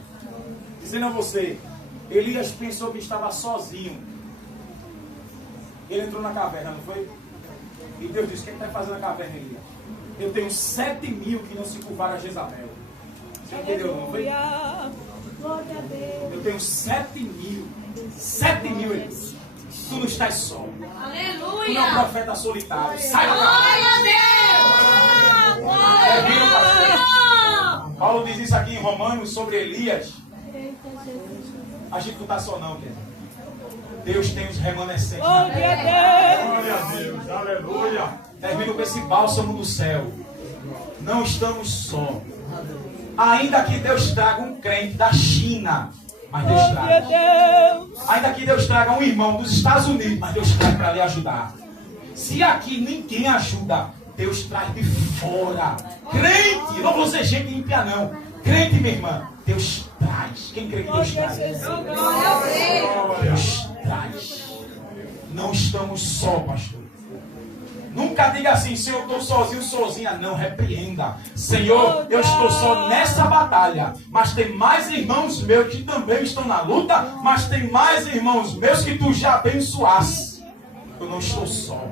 dizendo a você, Elias pensou que estava sozinho. Ele entrou na caverna, não foi? E Deus disse, o que ele está fazendo na caverna, Elias? Eu tenho 7.000 que não se curvaram a Jezabel. Você entendeu, não foi? Glória a Deus. Eu tenho 7.000. 7.000, Elias. Tu não estás só. Tu não é um Aleluia. profeta solitário. Sai da Glória a Deus. Glória. Paulo diz isso aqui em Romanos sobre Elias. A gente não está só não, querido. Deus tem os remanescentes. Glória a Deus. Glória a Deus, aleluia. Termino com esse bálsamo do céu. Não estamos só. Ainda que Deus traga um crente da China, mas Deus Glória a traz. Deus. Ainda que Deus traga um irmão dos Estados Unidos, mas Deus traz para lhe ajudar. Se aqui ninguém ajuda, Deus traz de fora. Crente, não vou ser gente ímpia não. Crente, minha irmã, Deus traz. Quem crê que Deus traz? Deus traz. Não estamos só, pastor. Nunca diga assim, Senhor, eu estou sozinho, sozinha. Não, repreenda. Senhor, eu estou só nessa batalha. Mas tem mais irmãos meus que também estão na luta. Mas tem mais irmãos meus que tu já abençoaste. Eu não estou só.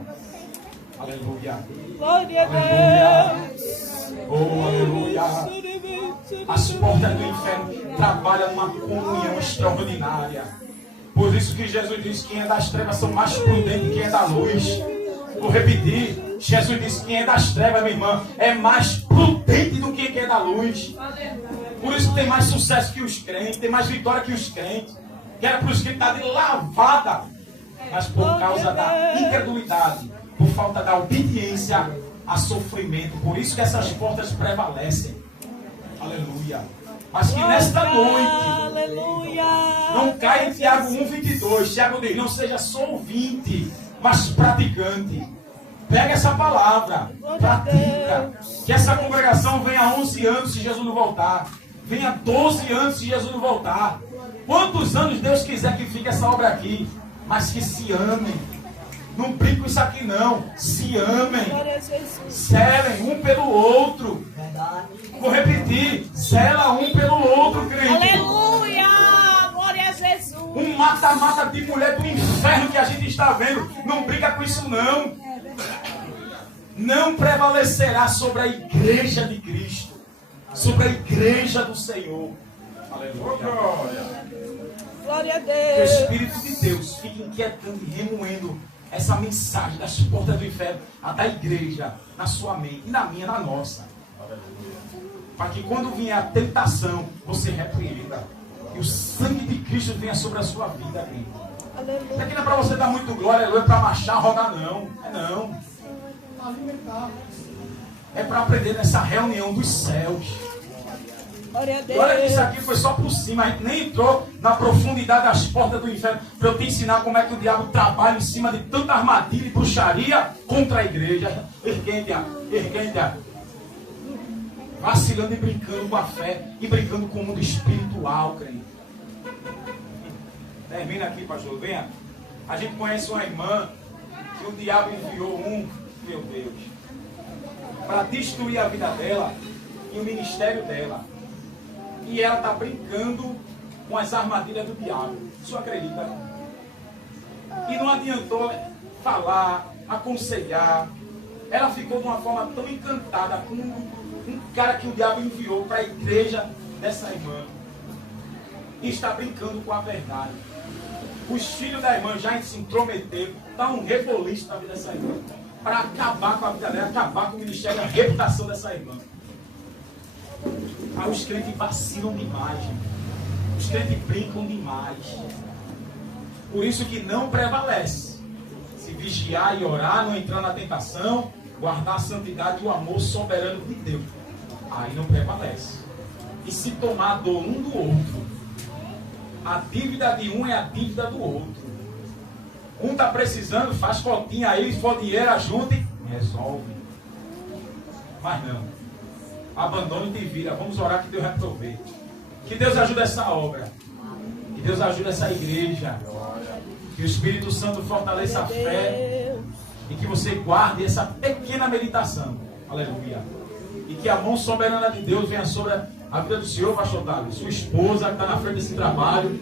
Aleluia. Glória a Aleluia. Deus. Oh, aleluia. As portas do inferno trabalham numa comunhão extraordinária. Por isso que Jesus disse que quem é das trevas são mais prudentes que quem é da luz. Vou repetir. Jesus disse que quem é das trevas, minha irmã, é mais prudente do que quem é da luz. Por isso que tem mais sucesso que os crentes, tem mais vitória que os crentes. Que era por isso que ele está de lavada. Mas por causa da incredulidade, por falta da obediência, há sofrimento. Por isso que essas portas prevalecem. Aleluia. Mas que nesta noite Aleluia. não caia em Tiago 1,22. Tiago diz, não seja só ouvinte, mas praticante. Pega essa palavra, pratica. Que essa congregação venha 11 anos se Jesus não voltar. Venha 12 anos se Jesus não voltar. Quantos anos Deus quiser que fique essa obra aqui. Mas que se amem. Não brinque com isso aqui não. Se amem. Glória a Jesus. Zelem um pelo outro. Verdade. Vou repetir. Zela um pelo outro, crente. Aleluia. Glória a Jesus. Um mata-mata de mulher do inferno que a gente está vendo. Não brinca com isso não. Não prevalecerá sobre a igreja de Cristo. Sobre a igreja do Senhor. Aleluia. Glória a Que o Deus. Espírito de Deus fique inquietando e remoendo essa mensagem das portas do inferno até a igreja, na sua mente, e na minha, na nossa. Para que quando vier a tentação, você repreenda. E o sangue de Cristo venha sobre a sua vida, querido. Aleluia. Isso aqui não é para você dar muito glória, não é para marchar, rodar, não. É não. É para aprender nessa reunião dos céus. Glória a E olha que isso Deus. aqui foi só por cima, a gente nem entrou na profundidade das portas do inferno para eu te ensinar como é que o diabo trabalha em cima de tanta armadilha e bruxaria contra a igreja. Erguenda. vacilando e brincando com a fé e brincando com o mundo espiritual, crente. Termina aqui, pastor, venha. A gente conhece uma irmã que o diabo enviou meu Deus, para destruir a vida dela e o ministério dela. E ela está brincando com as armadilhas do diabo. Isso acredita? E não adiantou falar, aconselhar. Ela ficou de uma forma tão encantada com um cara que o diabo enviou para a igreja dessa irmã. E está brincando com a verdade. Os filhos da irmã já se intrometeram. Está um reboliço na vida dessa irmã. Para acabar com a vida dela, acabar com o ministério, a reputação dessa irmã. Aí os crentes vacilam demais, gente. Os crentes brincam demais. Por isso que não prevalece. Se vigiar e orar, não entrar na tentação, guardar a santidade e o amor soberano de Deus. Aí não prevalece. E se tomar dor um do outro, a dívida de um é a dívida do outro. Um está precisando, faz cotinha aí, se for dinheiro, ajude e resolve. Mas não. Abandone e te vira. Vamos orar que Deus vai prover. Que Deus ajude essa obra. Que Deus ajude essa igreja. Que o Espírito Santo fortaleça a fé. E que você guarde essa pequena meditação. Aleluia. E que a mão soberana de Deus venha sobre a vida do Senhor, pastor Otávio. Sua esposa que está na frente desse trabalho.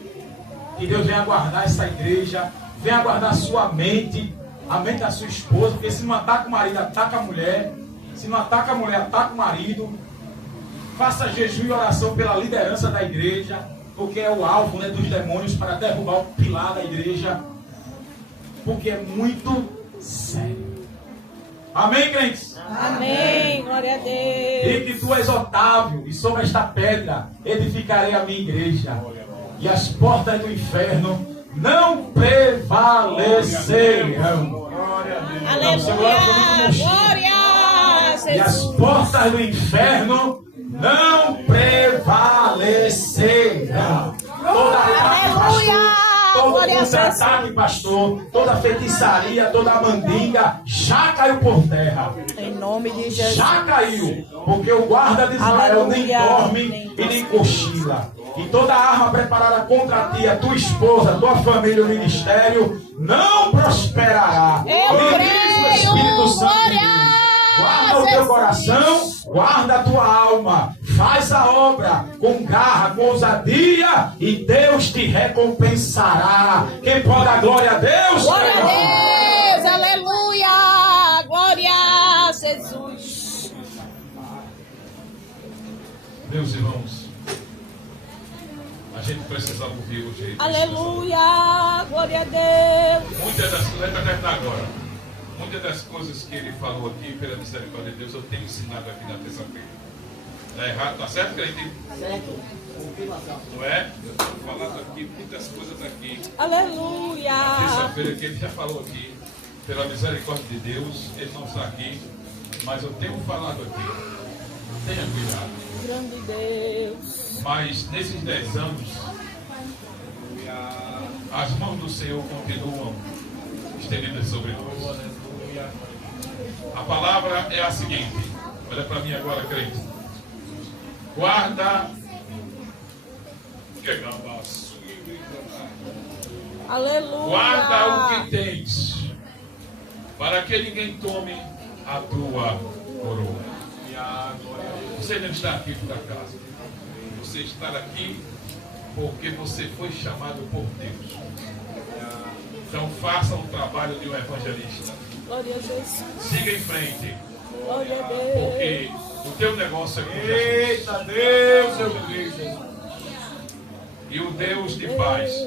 Que Deus venha guardar essa igreja. Venha guardar a sua mente. A mente da sua esposa. Porque se não ataca o marido, ataca a mulher. Se não ataca a mulher, ataca o marido. Faça jejum e oração pela liderança da igreja. Porque é o alvo, né, dos demônios para derrubar o pilar da igreja. Porque é muito sério. Amém, crentes? Amém. Glória a Deus. E que tu és Otávio, e sobre esta pedra edificarei a minha igreja. E as portas do inferno não prevalecerão. Aleluia. Glória. E as portas do inferno não prevalecerão. Toda ataque, pastor, todo contra-ataque, pastor, toda feitiçaria, toda mandinga, já caiu por terra. Em nome de Jesus. Já caiu, porque o guarda de Israel nem dorme e nem cochila. E toda arma preparada contra ti, a tua esposa, a tua família, o ministério, não prosperará. Eu creio, Espírito Santo de Deus. glória. Guarda o teu coração, guarda a tua alma, faz a obra com garra, com ousadia, e Deus te recompensará. Quem pode dar glória a Deus? Glória a Deus, aleluia, glória a Jesus. Meus irmãos, a gente precisa ouvir hoje. Aleluia, glória a Deus. Muitas das coisas, vai terminar agora. Muitas das coisas que ele falou aqui, pela misericórdia de Deus, eu tenho ensinado aqui na terça-feira. Está errado, tá certo, crente? Certo. Confirmação. Não é? Eu tenho falado aqui, muitas coisas aqui. Aleluia. Terça-feira que ele já falou aqui, pela misericórdia de Deus, ele não está aqui, mas eu tenho falado aqui. Tenha cuidado. Grande Deus. Mas nesses 10 anos, as mãos do Senhor continuam estendidas sobre nós. A palavra é a seguinte, olha para mim agora, crente. Guarda Aleluia. guarda o que tens, para que ninguém tome a tua coroa. Você não está aqui por acaso. Você está aqui porque você foi chamado por Deus. Então faça o trabalho de um evangelista. Glória a Jesus. Siga em frente. Glória a Deus. Porque o teu negócio é com Jesus. Eita Deus, eu me E o Deus de paz te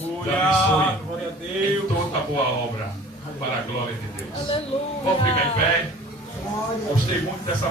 glória a abençoe Deus. em toda boa obra para a glória de Deus. Aleluia. Vamos ficar em pé. Gostei muito dessa